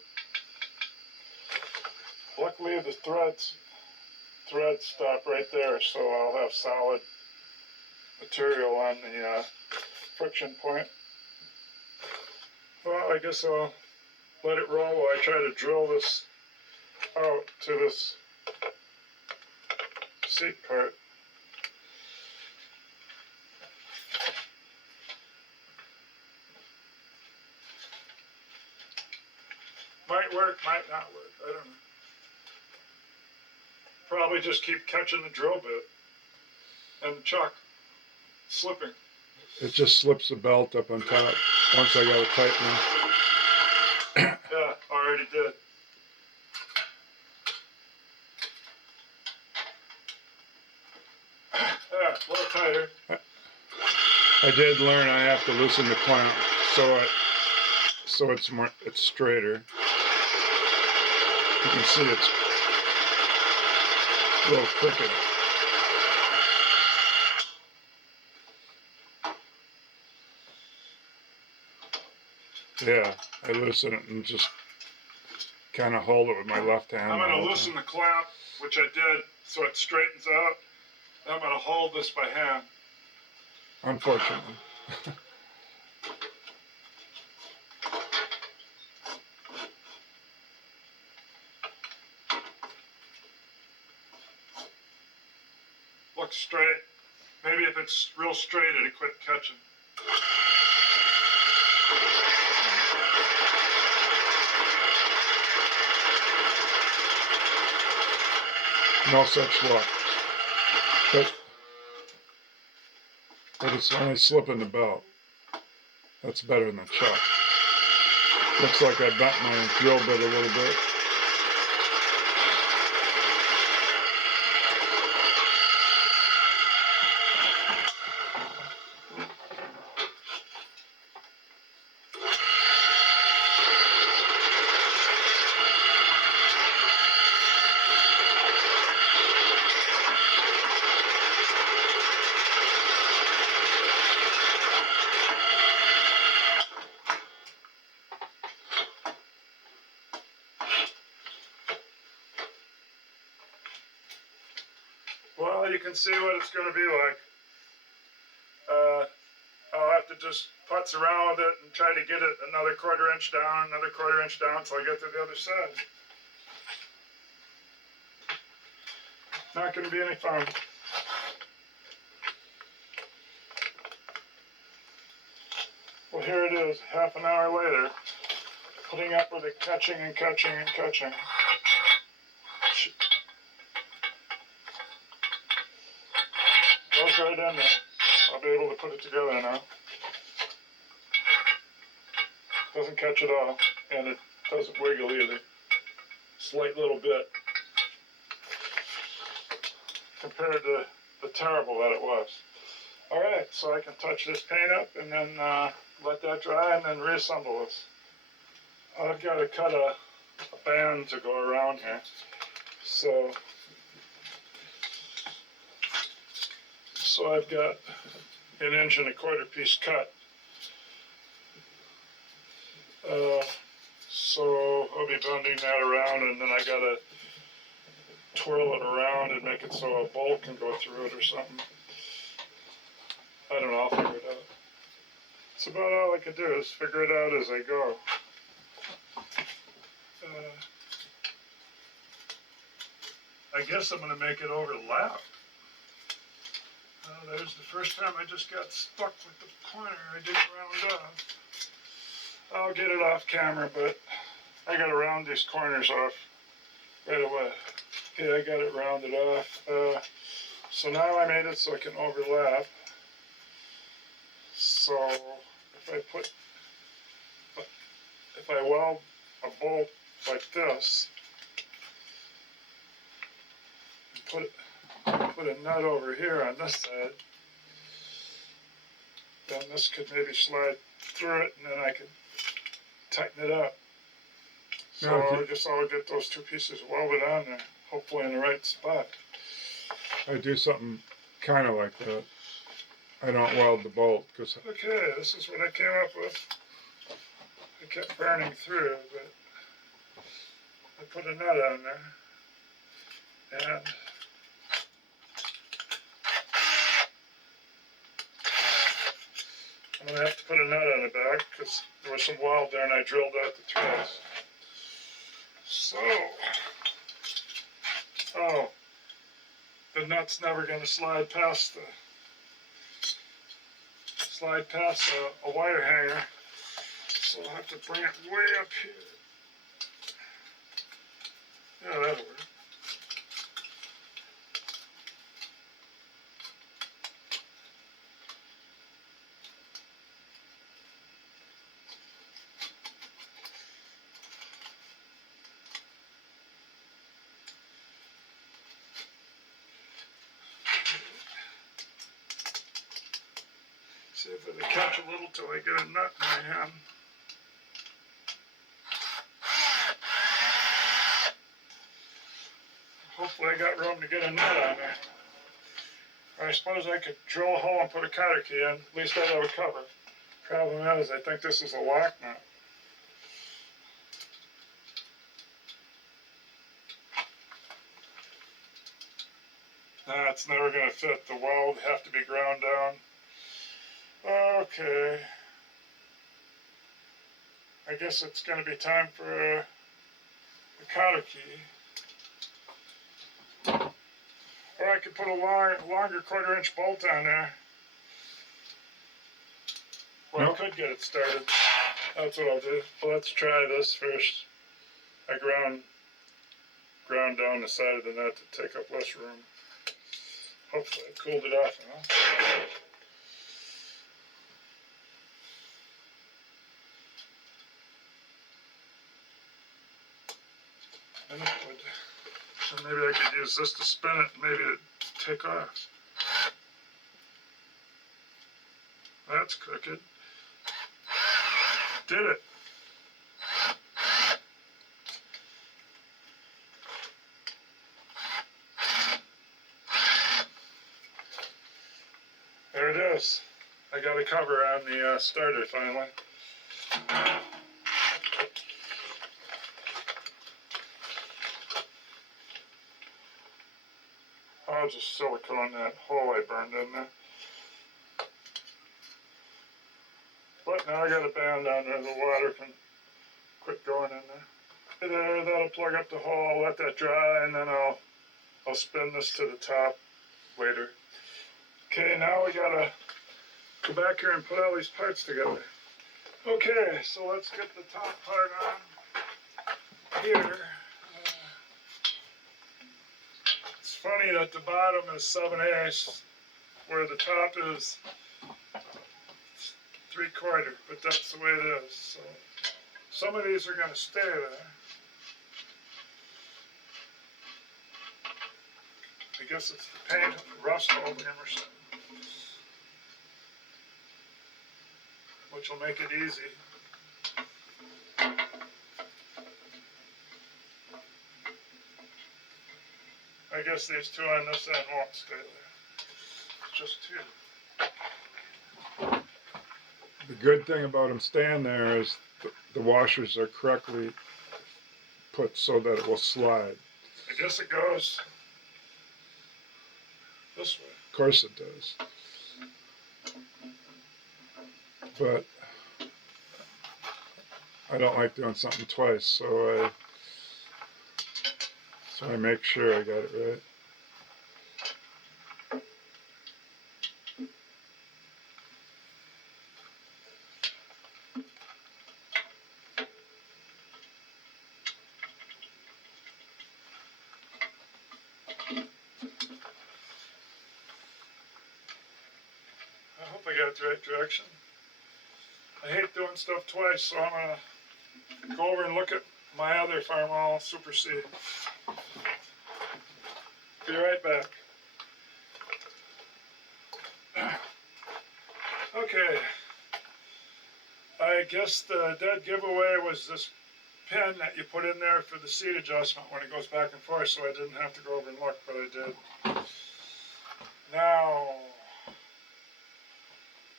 Luckily the threads stop right there, so I'll have solid material on the friction point. Well, I guess I'll let it roll while I try to drill this out to this seat part. Might work, might not work, I don't know. Probably just keep catching the drill bit and chuck, slipping. It just slips the belt up on top once I got it tightening. Yeah, already did. Yeah, a little tighter. I did learn I have to loosen the clamp so it's straighter. You can see it's a little crooked. Yeah, I loosen it and just kind of hold it with my left hand. I'm going to loosen the clamp, which I did, so it straightens out. I'm going to hold this by hand. Unfortunately. Looks straight. Maybe if it's real straight, it'll quit catching. No such luck. But it's only slipping the belt. That's better than the chuck. Looks like I bent my drill bit a little bit. Well, you can see what it's going to be like. I'll have to just putz around with it and try to get it another 1/4 inch down, another 1/4 inch down until I get to the other side. Not going to be any fun. Well, here it is, half an hour later, putting up with it catching and catching and catching. Goes right in there. I'll be able to put it together now. Doesn't catch at all, and it doesn't wiggle either. Slight little bit. Compared to the terrible that it was. Alright, so I can touch this paint up and then let that dry and then reassemble this. I've got to cut a band to go around here. So I've got 1 1/4 inch piece cut. So I'll be bending that around, and then I gotta twirl it around and make it so a bolt can go through it or something. I don't know, I'll figure it out. That's about all I can do is figure it out as I go. I guess I'm gonna make it overlap. There's the first time I just got stuck with the pointer. I didn't round off. I'll get it off camera, but I gotta round these corners off right away. Okay, I got it rounded off. So now I made it so it can overlap. So if I weld a bolt like this, put a nut over here on this side, then this could maybe slide through it, and then I could tighten it up. So Okay. I guess I'll get those two pieces welded on there, hopefully in the right spot. I do something kind of like that. I don't weld the bolt because Okay, this is what I came up with. It kept burning through, but I put a nut on there, and I'm going to have to put a nut on the back because there was some weld there and I drilled out the threads. So, oh, the nut's never going to slide past a wire hanger, so I'll have to bring it way up here. Yeah, that'll work. See if it'll catch a little till I get a nut in my hand. Hopefully I got room to get a nut on there. Or I suppose I could drill a hole and put a cotter key in. At least I'd have a cover. Problem is, I think this is a lock nut. Nah, it's never going to fit. The weld have to be ground down. Okay. I guess it's going to be time for a cotter key. Or I could put a longer 1/4 inch bolt on there. Well, Nope. I could get it started. That's what I'll do. Well, let's try this first. I ground down the side of the nut to take up less room. Hopefully I cooled it off enough. And it would. So maybe I could use this to spin it and maybe it'd take off. That's crooked. Did it. There it is. I got a cover on the starter finally. I'll just silicone that hole I burned in there. But now I got a band on there, the water can quit going in there. There, that'll plug up the hole, I'll let that dry, and then I'll spin this to the top later. Okay, now we gotta go back here and put all these parts together. Okay, so let's get the top part on here. It's funny that the bottom is 7/8, where the top is 3/4, but that's the way it is. So some of these are going to stay there. I guess it's the paint, rust over them or something, which will make it easy. I guess these two on this end won't stay there. Just two. the good thing about them staying there is the washers are correctly put so that it will slide. I guess it goes this way. Of course it does. But I don't like doing something twice, so I make sure I got it right. I hope I got it the right direction. I hate doing stuff twice, so I'm going to go over and look at my other farm all Super C. Be right back. Okay. I guess the dead giveaway was this pin that you put in there for the seat adjustment when it goes back and forth, so I didn't have to go over and look, but I did. Now,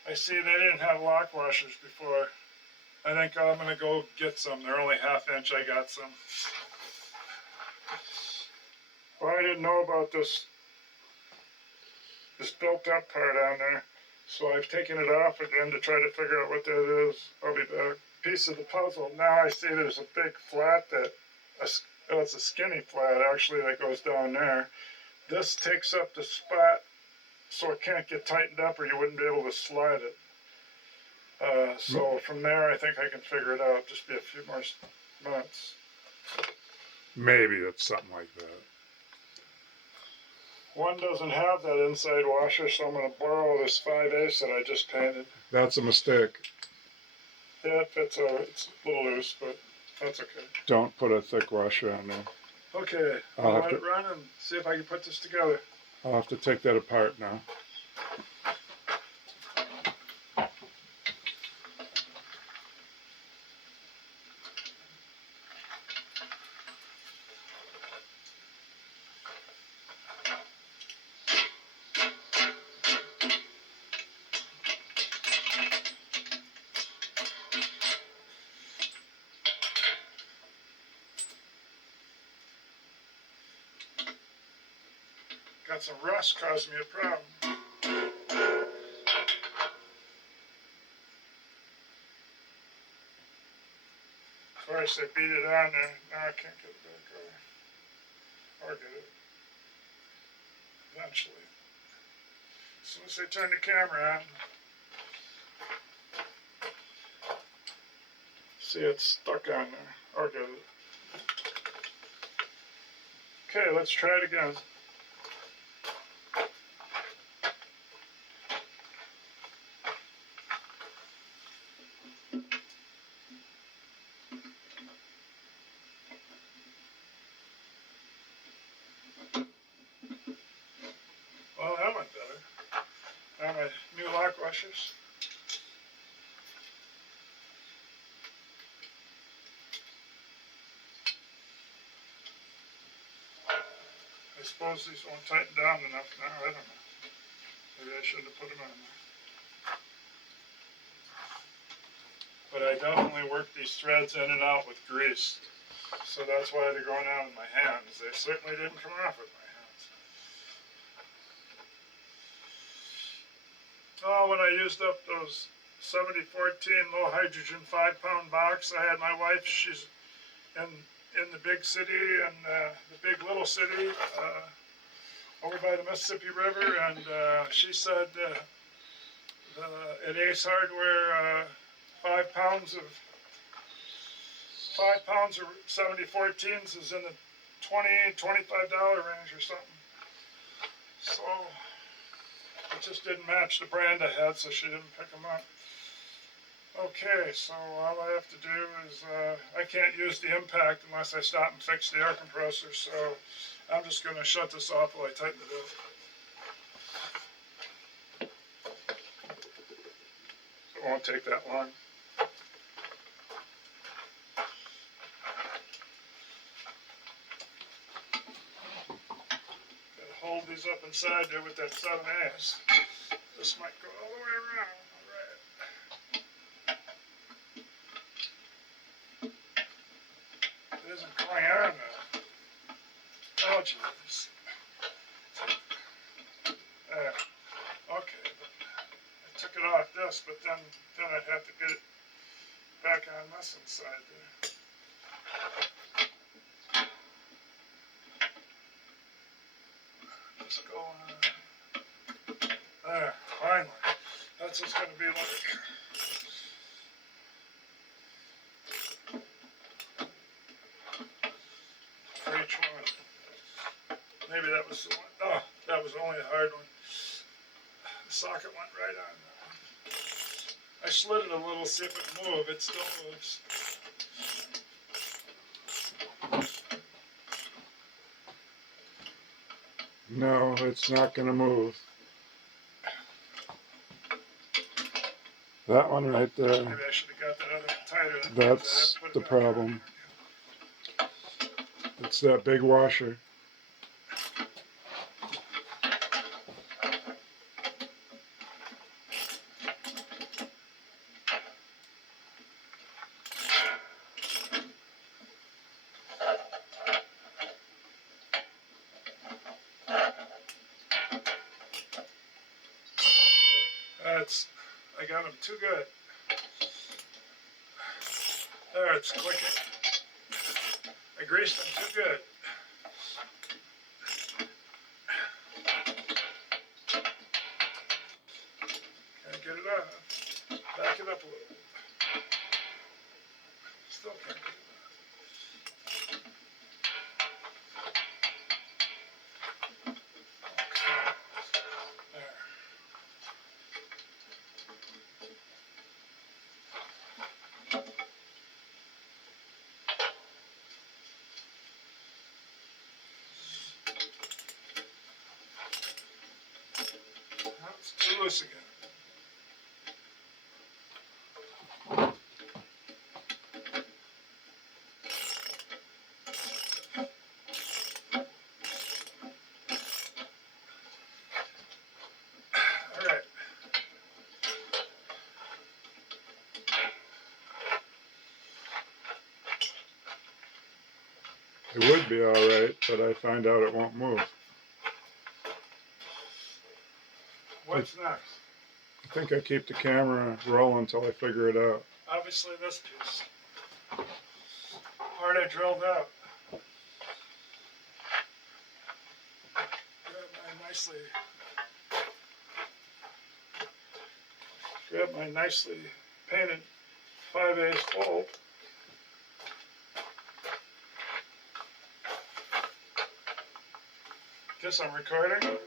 I see they didn't have lock washers before. I think I'm going to go get some. They're only ½ inch. I got some. Well, I didn't know about this built up part on there, so I've taken it off again to try to figure out what that is. I'll be back. Piece of the puzzle. Now I see there's a big flat that, oh, it's a skinny flat actually that goes down there. This takes up the spot so it can't get tightened up or you wouldn't be able to slide it. So from there I think I can figure it out. Just be a few more months. Maybe it's something like that. One doesn't have that inside washer, so I'm going to borrow this 5/8 that I just painted. That's a mistake. Yeah, it fits out. It's a little loose, but that's okay. Don't put a thick washer on there. Okay, I'll let it run and see if I can put this together. I'll have to take that apart now. Got some rust causing me a problem. Of course, I beat it on there. Now I can't get it back over. Or get it. Eventually. As soon as I turn the camera on. See, it's stuck on there. Or get it. Okay, let's try it again. Well, that went better. Now my new lock washers. I suppose these won't tighten down enough now. I don't know. Maybe I shouldn't have put them on there. But I definitely work these threads in and out with grease. So that's why they're going out in my hands. They certainly didn't come off with my hands. Oh, when I used up those 7014 low hydrogen 5-pound box, I had my wife, she's in the big city and the big little city over by the Mississippi River, and she said at Ace Hardware 5 pounds of 7014s is in the $20–25 range or something. So it just didn't match the brand I had, so she didn't pick them up. Okay, so all I have to do is, I can't use the impact unless I stop and fix the air compressor, so I'm just going to shut this off while I tighten it up. It won't take that long. Gotta hold these up inside there with that 7/8. This might go all the way around. It isn't going on now. Oh, jeez. There. Okay. I took it off this, but then I'd have to get it back on this inside there. Just go on. There. Finally. That's what it's going to be like. For each one. Maybe that was the one. Oh, that was only a hard one. The socket went right on. I slid it a little, see if it moved. It still moves. No, it's not going to move. That one right Maybe there. I should have got that other one tighter. That's Put it the back on. problem. It's that big washer. I got them too good. There, it's clicking. I greased them too good. Can't get it off. Back it up a little. Still can't get it off. There. Now it's too loose again. All right. It would be alright, but I find out it won't move. What's next? I think I keep the camera rolling until I figure it out. Obviously this piece. Part I drilled out. Grab my nicely painted 5/8 bolt. Guess I'm recording.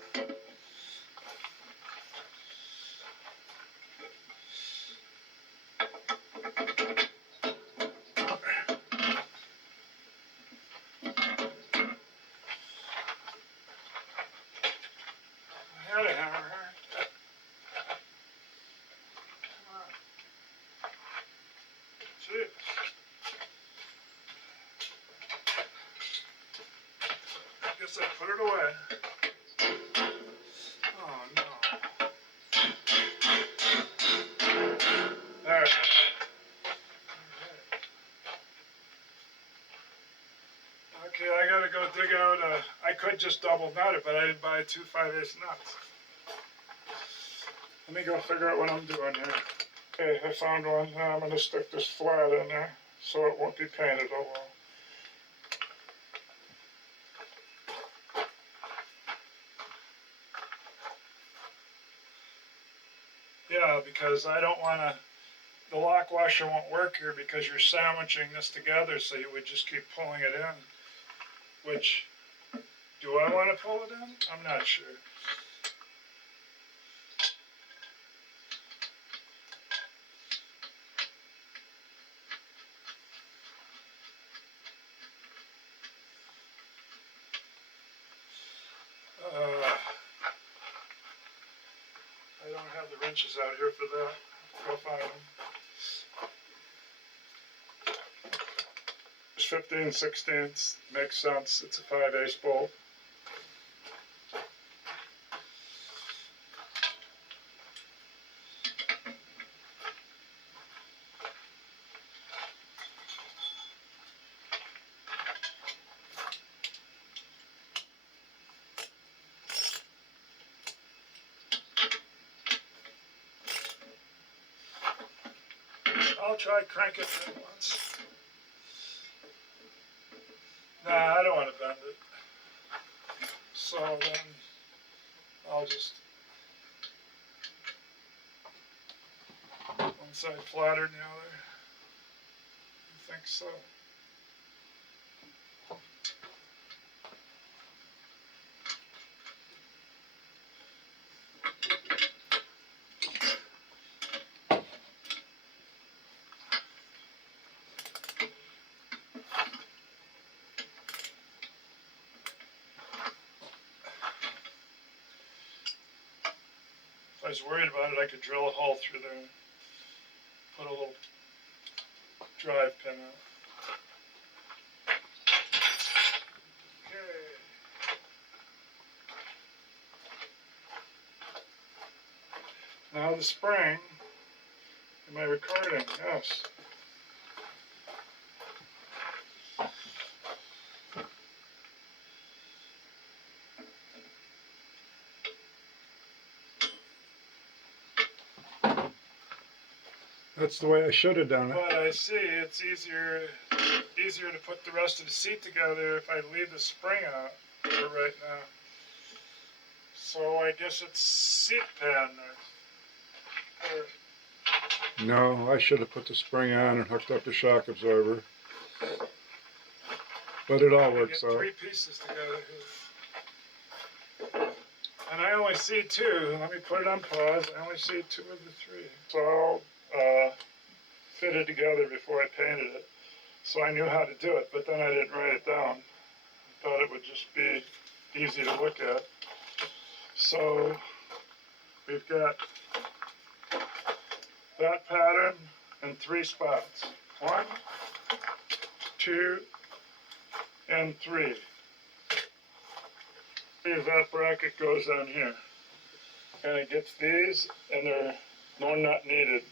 I had a hammer here. Come on. Jeez. Guess I put it away. Oh no. There. Okay, I gotta go dig out I could just double nut it, but I didn't buy 2 5/8 nuts. Let me go figure out what I'm doing here. Okay, I found one. Now I'm gonna stick this flat in there so it won't be painted. Oh well. Yeah, because I don't want to, the lock washer won't work here because you're sandwiching this together, so you would just keep pulling it in. Which, do I want to pull it in? I'm not sure. I don't have the wrenches out here for that. I'll find them. It's 15/16 makes sense. It's a 5/8 bolt. I'll try cranking it once. Nah, I don't want to bend it. So then I'll just, one side flatter than the other. I think so. If I was worried about it, I could drill a hole through there. put a little drive pin out. Okay. Now the spring. Am I recording? Yes. That's the way I should have done it. But I see it's easier to put the rest of the seat together if I leave the spring out for right now. So I guess it's seat pan or No, I should have put the spring on and hooked up the shock absorber. But it all works get out. three pieces together here. And I only see two. Let me put it on pause. I only see two of the three. It's all fitted together before I painted it. So I knew how to do it, but then I didn't write it down. I thought it would just be easy to look at. So we've got that pattern in three spots. 1, 2, and 3. That bracket goes on here. And it gets these, and they're no nut needed.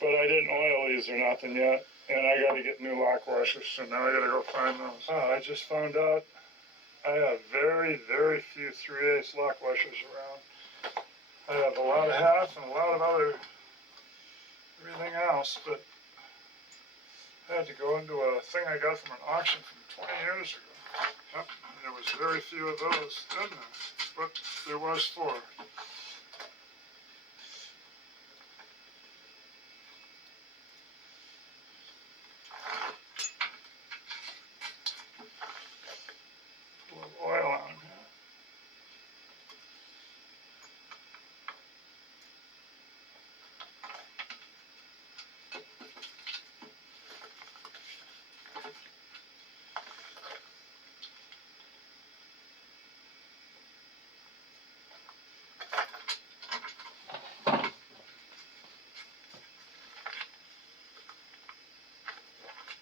But I didn't oil these or nothing yet. And I gotta get new lock washers, so now I gotta go find those. Oh, I just found out I have very, very few 3/8 lock washers around. I have a lot of half and a lot of everything else, but I had to go into a thing I got from an auction from 20 years ago. Yep, there was very few of those in there, but there was 4. A little oil on them here.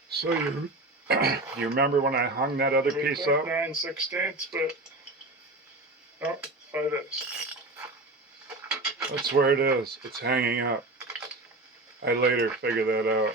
So you remember when I hung that other It was piece like up? 9/16, but oh, 5/8. That's where it is. It's hanging up. I later figured that out.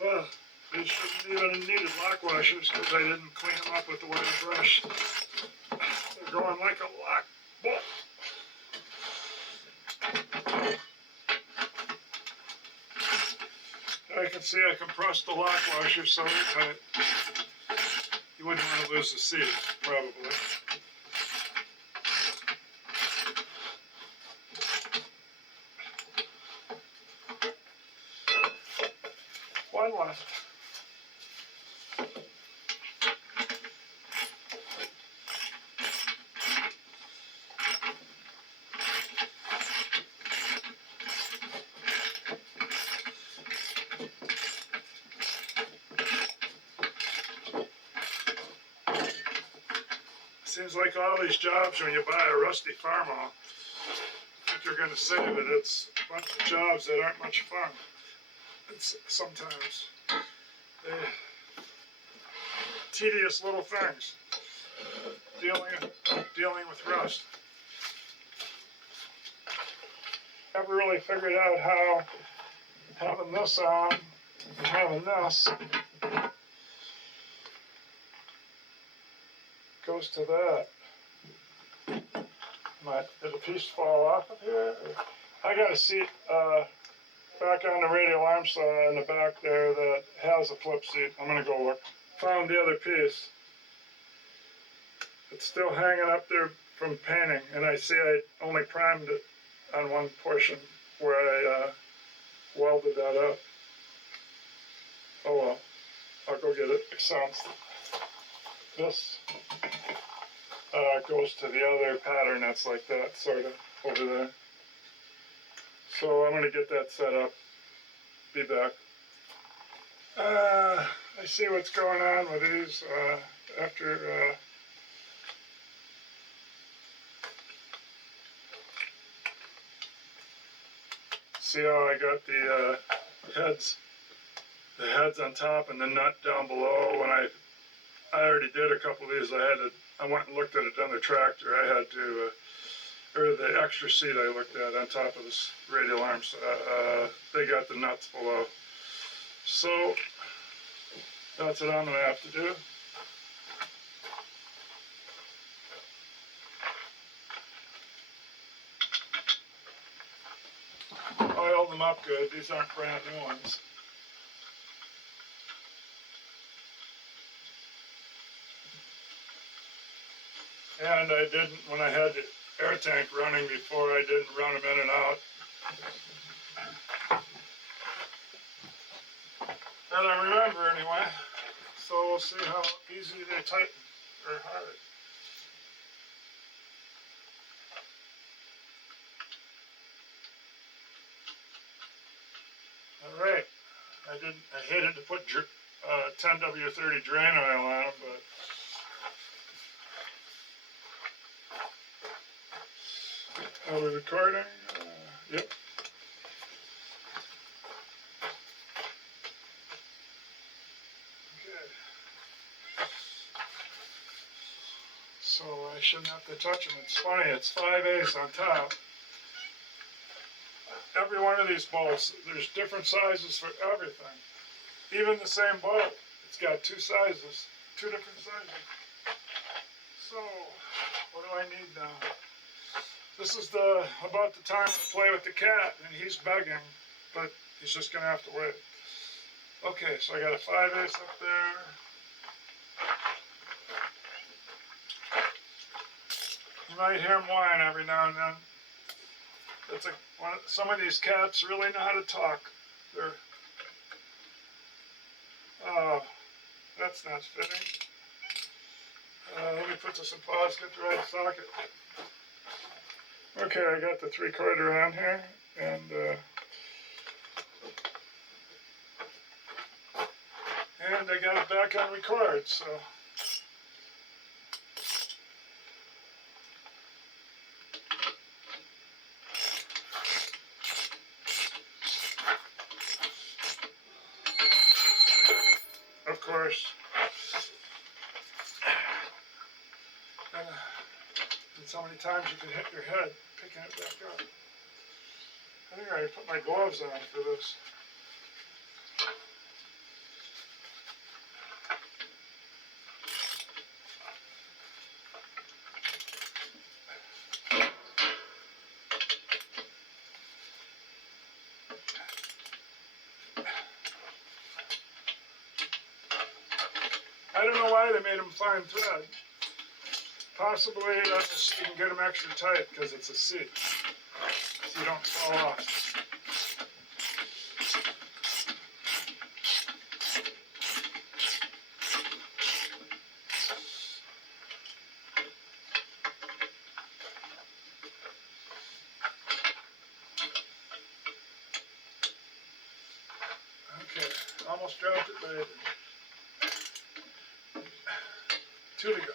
Well, these shouldn't even have needed lock washers because I didn't clean them up with the wire brush. They're going like a lock bolt. I can see I compressed the lock washer so tight. You wouldn't want to lose the seat, probably. One left. Seems like all these jobs, when you buy a rusty farm off, I think you're going to say that it's a bunch of jobs that aren't much fun. It's sometimes tedious little things, dealing with rust. Never really figured out how having this on and having this goes to that. Did a piece fall off of here? I got a seat back on the radial arm saw in the back there that has a flip seat. I'm gonna go look. Found the other piece. It's still hanging up there from painting, and I see I only primed it on one portion where I welded that up. Oh well, I'll go get it. It sounds. this goes to the other pattern that's like that, sort of, over there. So I'm going to get that set up. Be back. I see what's going on with these after see how I got the heads on top and the nut down below. When I already did a couple of these, I went and looked at another tractor. I had to or the extra seat I looked at on top of this radial arms. They got the nuts below. So that's what I'm going to have to do. I oiled them up good. These aren't brand new ones. And I didn't, when I had the air tank running before, I didn't run them in and out. And I remember anyway. So we'll see how easy they tighten or hard. All right. I hated to put 10W30 drain oil on them, but are we recording? Yep. Okay. So I shouldn't have to touch them. It's funny, it's 5/8 on top. Every one of these bolts, there's different sizes for everything. Even the same bolt, it's got two sizes, two different sizes. So, what do I need now? This is about the time to play with the cat, and he's begging, but he's just gonna have to wait. Okay, so I got a 5/8 up there. You might hear him whine every now and then. That's some of these cats really know how to talk. That's not fitting. Let me put this in pause, get the right socket. Okay, I got the 3/4 on here, and I got it back on record, so. Of course. And so many times you can hit your head picking it back up. I think I already put my gloves on for this. I don't know why they made them fine thread. Possibly that's you can get them extra tight because it's a seat, so you don't fall off. Okay, almost dropped it, but I didn't. 2 to go.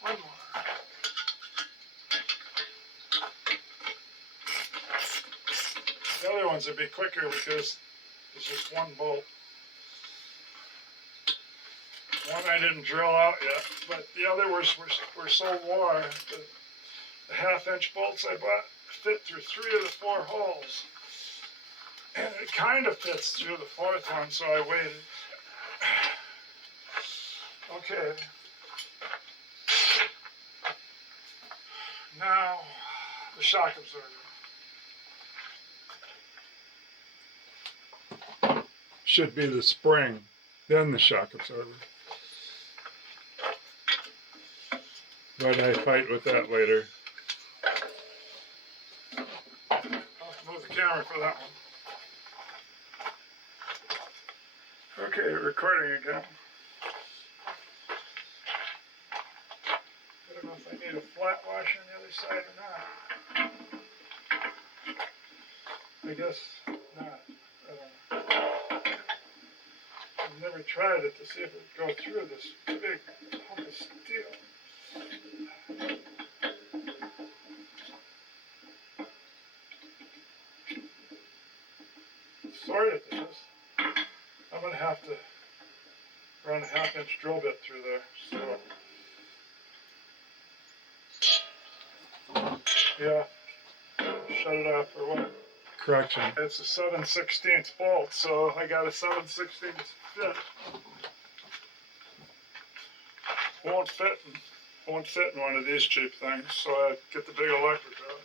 One more. The other ones would be quicker because it's just one bolt. One I didn't drill out yet, but the other were so wore. The 1/2-inch bolts I bought fit through 3 of the 4 holes. And it kind of fits through the 4th one, so I waited. Okay. Now, the shock absorber. Should be the spring, then the shock absorber. But I fight with that later. I'll have to move the camera for that one. Okay, recording again. I don't know if I need a flat washer on the other side or not. I guess not. I don't know. I've never tried it to see if it would go through this big hunk of steel. Sort of does. I'm going to have to run a 1/2-inch drill bit through there. So, yeah, shut it off or what? Correction. It's a 7/16 bolt, so I got a 7/16 fit. Won't fit in one of these cheap things, so I get the big electric out.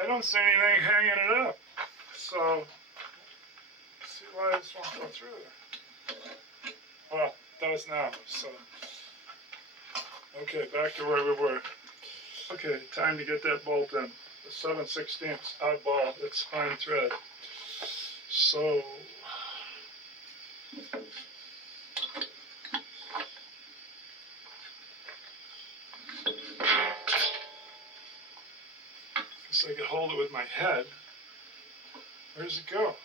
I don't see anything hanging it up, so let's see why this won't go through there. Well, it does now, so. Okay, back to where we were. Okay, time to get that bolt in. The 7/16 oddball, it's fine thread. So, guess I could hold it with my head. Where does it go?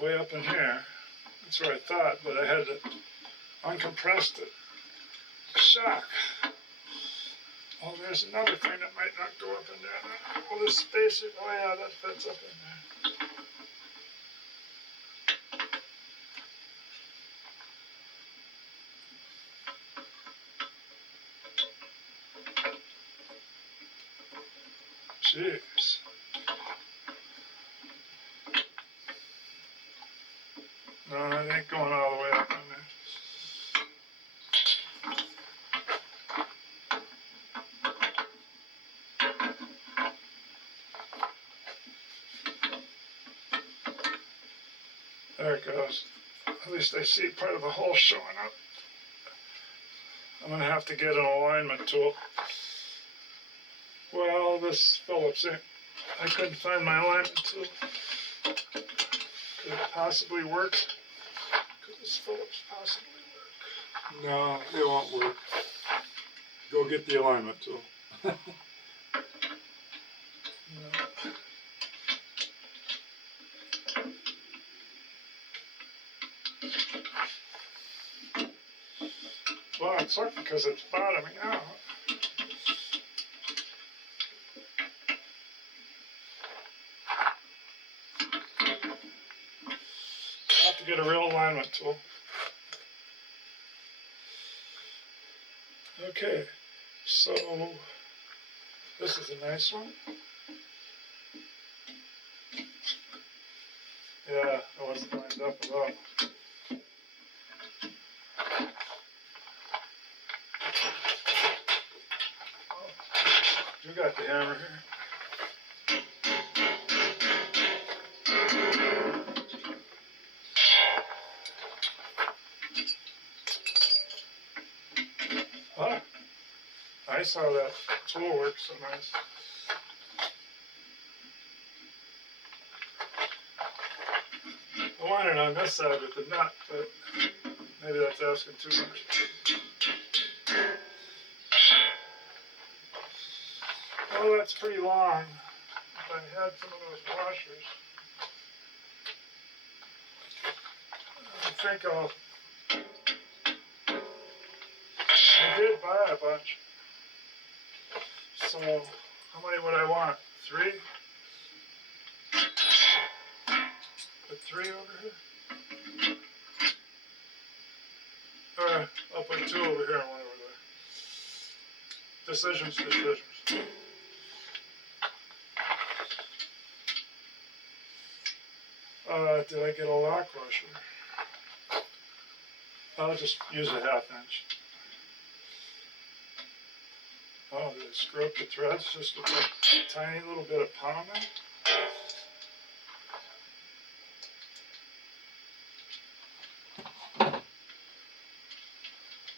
Way up in here. That's where I thought, but I had to uncompress it. Shock. Oh, there's another thing that might not go up in there. Oh, this spacer. Oh, yeah, that fits up in there. Jeez. No, it ain't going all the way up in there. There it goes. At least I see part of the hole showing up. I'm going to have to get an alignment tool. Well, this Phillips, I couldn't find my alignment tool. Could it possibly work? Could this Phillips possibly work? No, it won't work. Go get the alignment tool. No. Well, it's up because it's bottoming out. I'll have to get a real alignment tool. Okay, so this is a nice one. Yeah, I wasn't lined up at all. Oh, you got the hammer here. Ah, nice how that tool works so nice. I want it on this side with the nut, but maybe that's asking too much. Oh, that's pretty long. If I had some of those washers, I think I did buy a bunch. So, how many would I want? 3? Put 3 over here. I'll put 2 over here and 1 over there. Decisions. Did I get a lock washer? I'll just use a 1/2 inch. Oh, did I screw up the threads? Just a tiny little bit of pounding?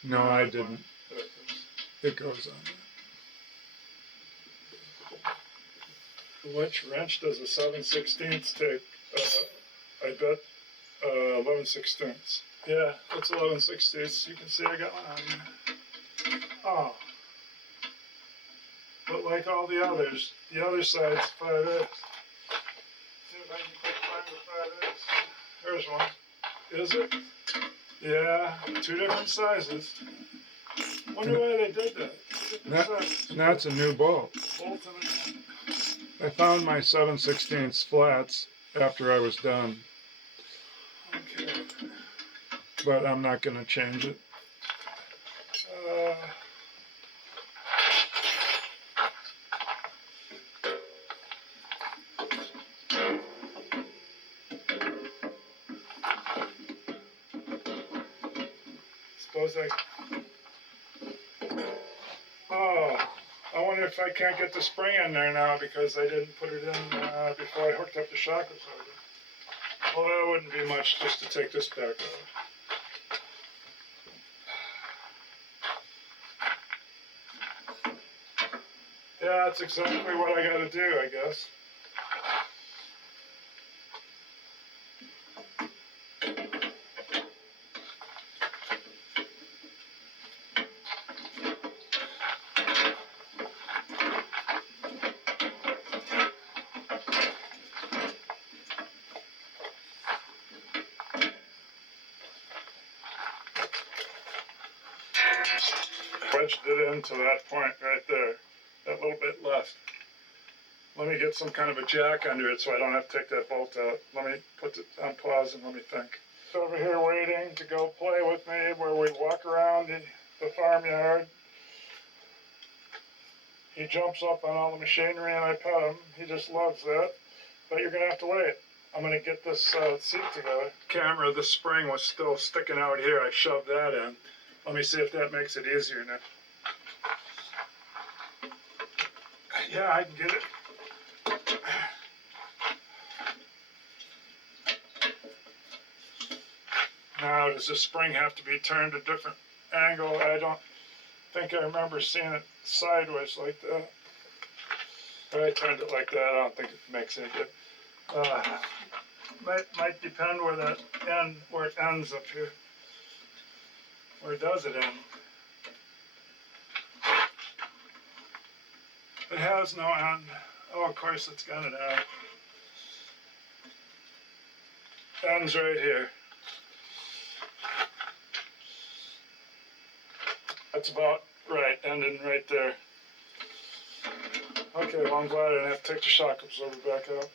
No, I didn't. It goes on there. Which wrench does a 7/16 take? I bet 11/16. Yeah, that's 11/16. You can see I got one on there. Oh. But like all the others, the other side's 5/8. See if I can find the 5/8. There's one. Is it? Yeah, 2 different sizes. Wonder why they did that. And that's a new bolt. Bolt and I found my 7/16 flats after I was done, okay. but I'm not going to change it. Suppose oh, I wonder if I can't get the spring in there now because I didn't put it in before I hooked up the shock absorber. Well, that wouldn't be much just to take this back out. Yeah, that's exactly what I gotta do, I guess. Wedged it into that point right there, that little bit left. Let me get some kind of a jack under it so I don't have to take that bolt out. Let me put it on pause and let me think. Over here waiting to go play with me where we walk around the farmyard. He jumps up on all the machinery and I pet him. He just loves that. But you're gonna have to wait. I'm gonna get this seat together. Camera, the spring was still sticking out here. I shoved that in. Let me see if that makes it easier now. Yeah, I can get it. Now, does the spring have to be turned a different angle? I don't think I remember seeing it sideways like that. But I turned it like that. I don't think it makes any good. Might depend where that where it ends up here. Where does it end? It has no end. Oh, of course it's got an end. Ends right here. That's about right, ending right there. Okay, well I'm glad I didn't have to take the shock absorber back out.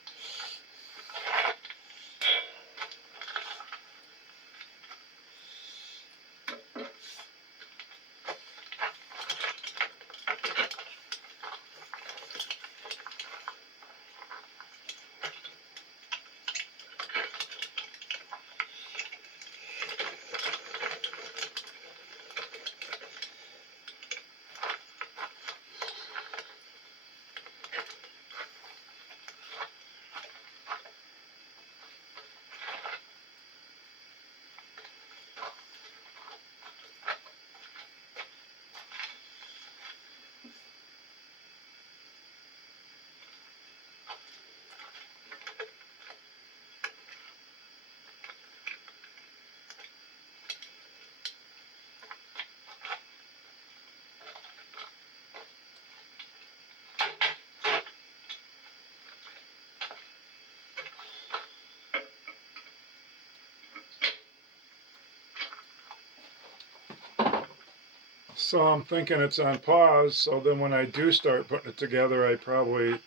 So I'm thinking it's on pause, so then when I do start putting it together, I probably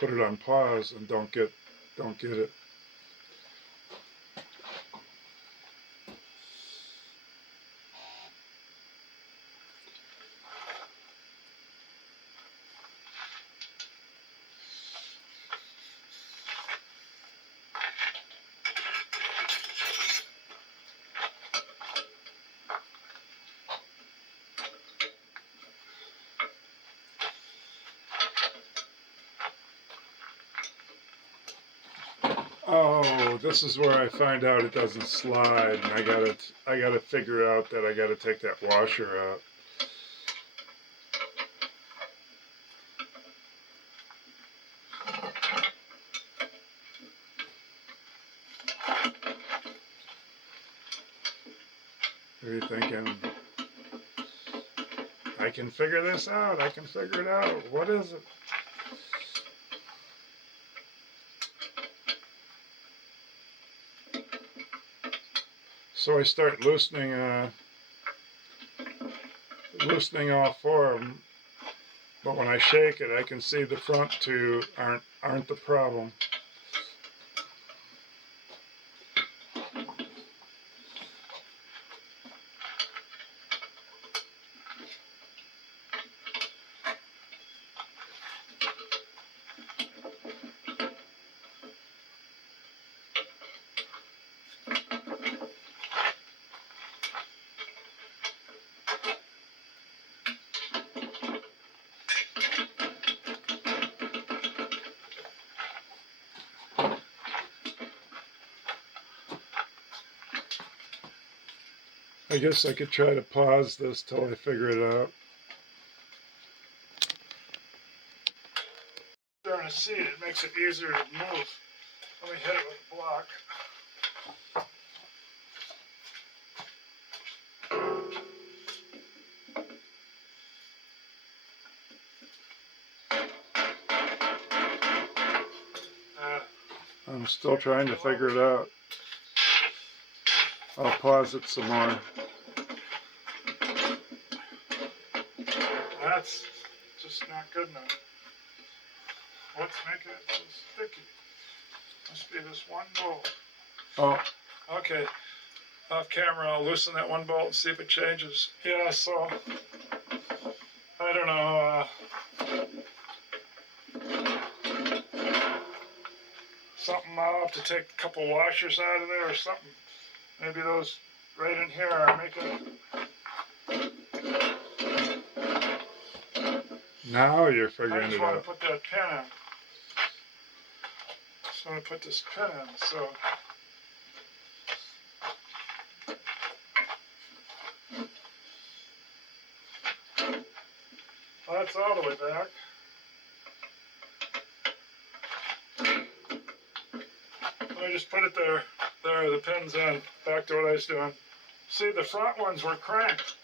put it on pause and don't get it. Oh, this is where I find out it doesn't slide, and I gotta figure out that I gotta take that washer out. Are you thinking, I can figure this out, I can figure it out, what is it? So I start loosening all four of them, but when I shake it, I can see the front two aren't the problem. I guess I could try to pause this till I figure it out. During a seat, it makes it easier to move. Let me hit it with a block. I'm still trying to figure it out. I'll pause it some more. That's just not good enough. What's making it so sticky? Must be this one bolt. Oh. Okay. Off camera, I'll loosen that one bolt and see if it changes. Yeah, so I don't know. Something, I'll have to take a couple washers out of there or something. Maybe those right in here are making. Now you're figuring it out. I just want to put that pin in. Just want to put this pin in, so. Well, that's all the way back. Let me just put it there. There are the pins in. Back to what I was doing. See, the front ones were cranked.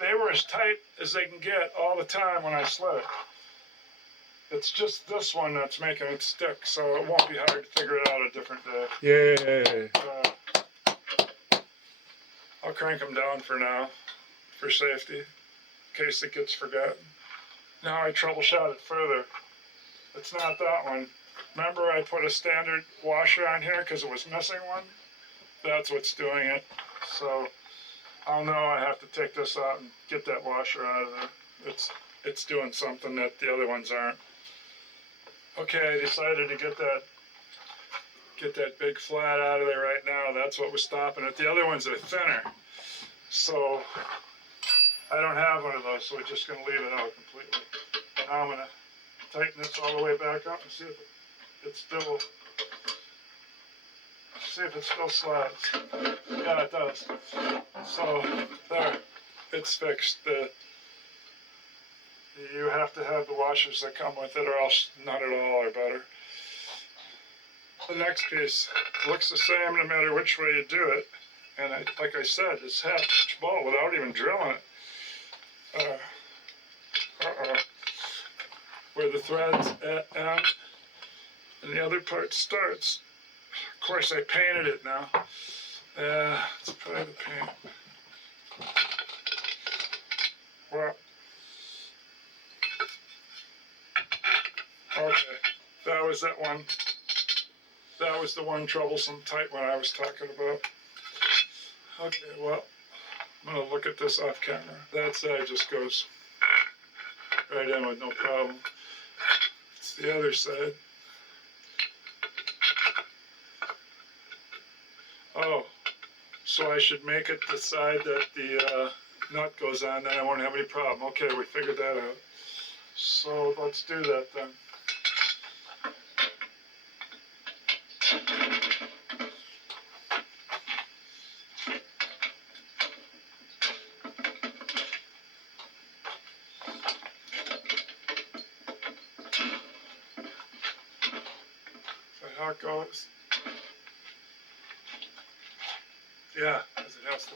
They were as tight as they can get all the time when I slid it. It's just this one that's making it stick, so it won't be hard to figure it out a different day. Yay! I'll crank them down for now, for safety, in case it gets forgotten. Now I troubleshot it further. It's not that one. Remember I put a standard washer on here because it was missing one? That's what's doing it. So I'll know I have to take this out and get that washer out of there. It's doing something that the other ones aren't. Okay, I decided to get that big flat out of there right now. That's what was stopping it. The other ones are thinner. So I don't have one of those, so we're just going to leave it out completely. Now I'm going to tighten this all the way back up and see if it's still, slides. Yeah, it does. So there, it's fixed. You have to have the washers that come with it, or else none at all are better. The next piece looks the same no matter which way you do it. And like I said, it's half-inch bolt without even drilling it. Where the threads end and the other part starts. Of course, I painted it now. Let's apply the paint. Well, okay, that was that one. That was the one troublesome tight one I was talking about. Okay, well, I'm going to look at this off camera. That side just goes right in with no problem. It's the other side. Oh, so I should make it the side that the nut goes on, then I won't have any problem. Okay, we figured that out. So let's do that then. how it goes. Yeah, because it has to.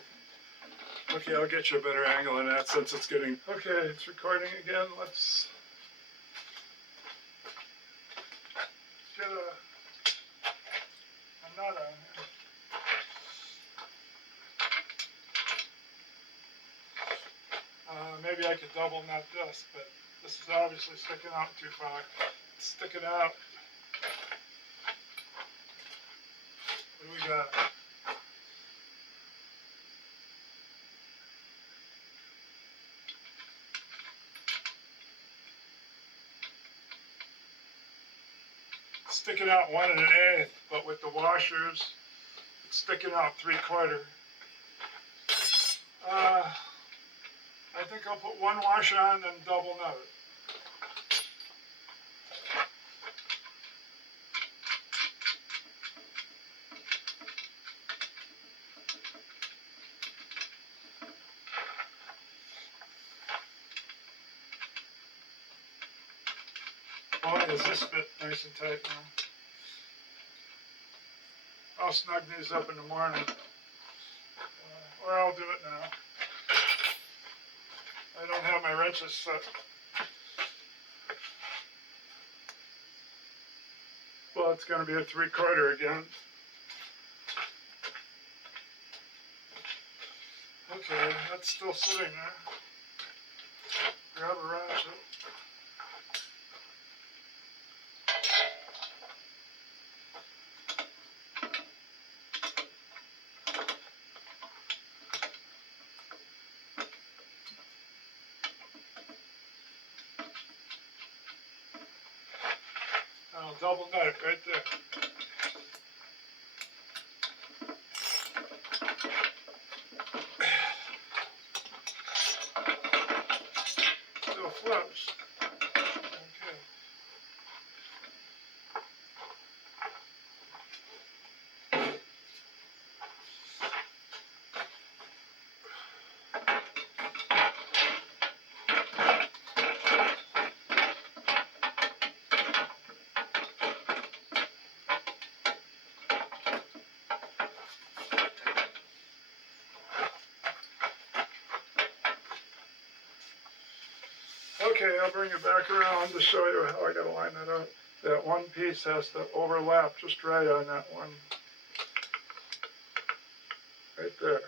Okay, I'll get you a better angle on that since it's getting. Okay, it's recording again. Let's get a nut on here. Maybe I could double nut this, but this is obviously sticking out too far. It's sticking out. What do we got? Sticking out 1 1/8, but with the washers, it's sticking out 3/4. I think I'll put 1 washer on and double nut it. Boy, does this fit nice and tight now. I'll snug these up in the morning. Or I'll do it now. I don't have my wrenches set. Well, it's going to be a 3/4 again. Okay, that's still sitting there. Grab a ratchet. I'll double nut it right there. Still flips. Okay. Okay, I'll bring it back around to show you how I gotta line that up. That one piece has to overlap just right on that one. Right there.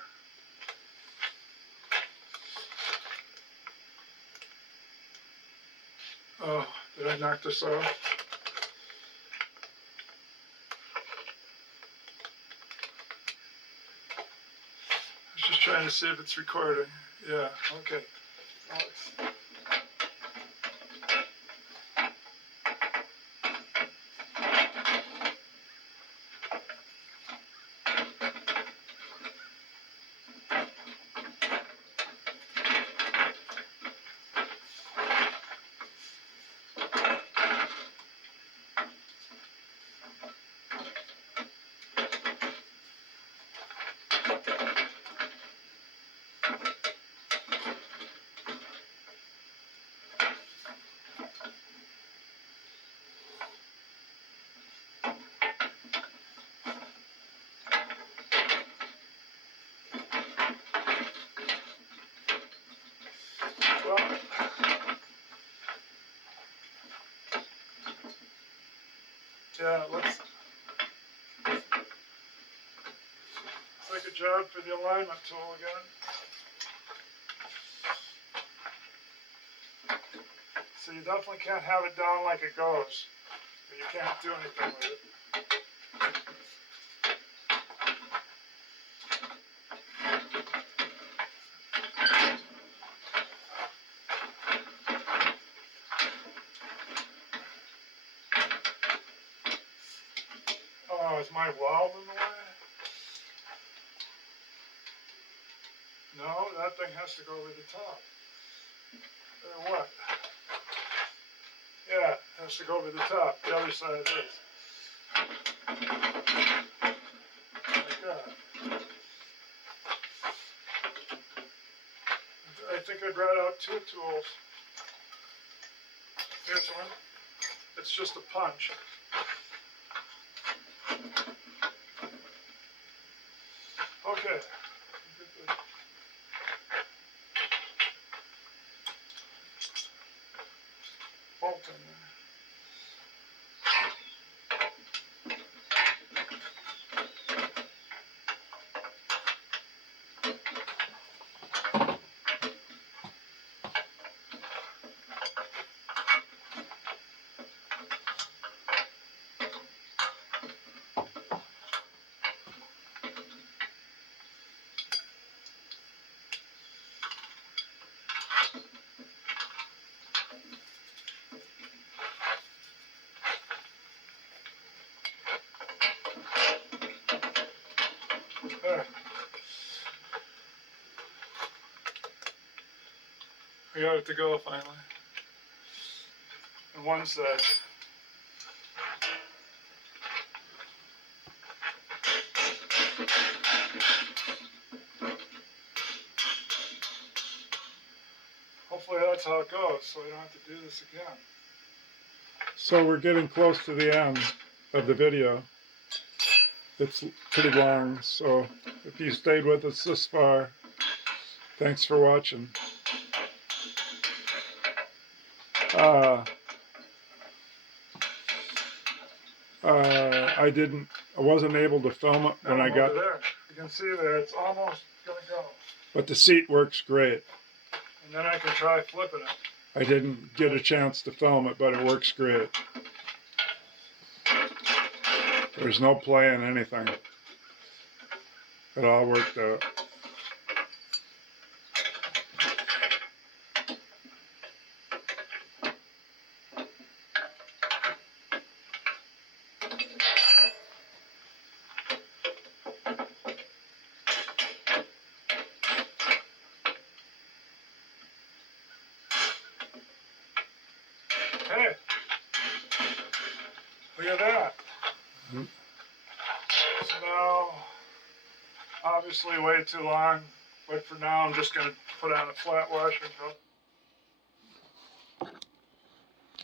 Oh, did I knock this off? I was just trying to see if it's recording. Yeah, okay. Well, yeah, let's take a job for the alignment tool again. So you definitely can't have it down like it goes. Or you can't do anything with it. Oh, is my weld in the way? No, that thing has to go over the top. Or what? Yeah, it has to go over the top. The other side is. Like that. I think I'd write out 2 tools. Here's one. It's just a punch. Okay. Bolt in there. There. We got it to go finally. And one side. Hopefully that's how it goes, so we don't have to do this again. So we're getting close to the end of the video. It's pretty long, so if you stayed with us this far, thanks for watching. I wasn't able to film it when I got there. You can see there, it's almost gonna go. But the seat works great. And then I can try flipping it. I didn't get a chance to film it, but it works great. There's no play in anything. It all worked out. Hey, look at that. Mm-hmm. So now, obviously way too long, but for now I'm just going to put on a flat washer and go.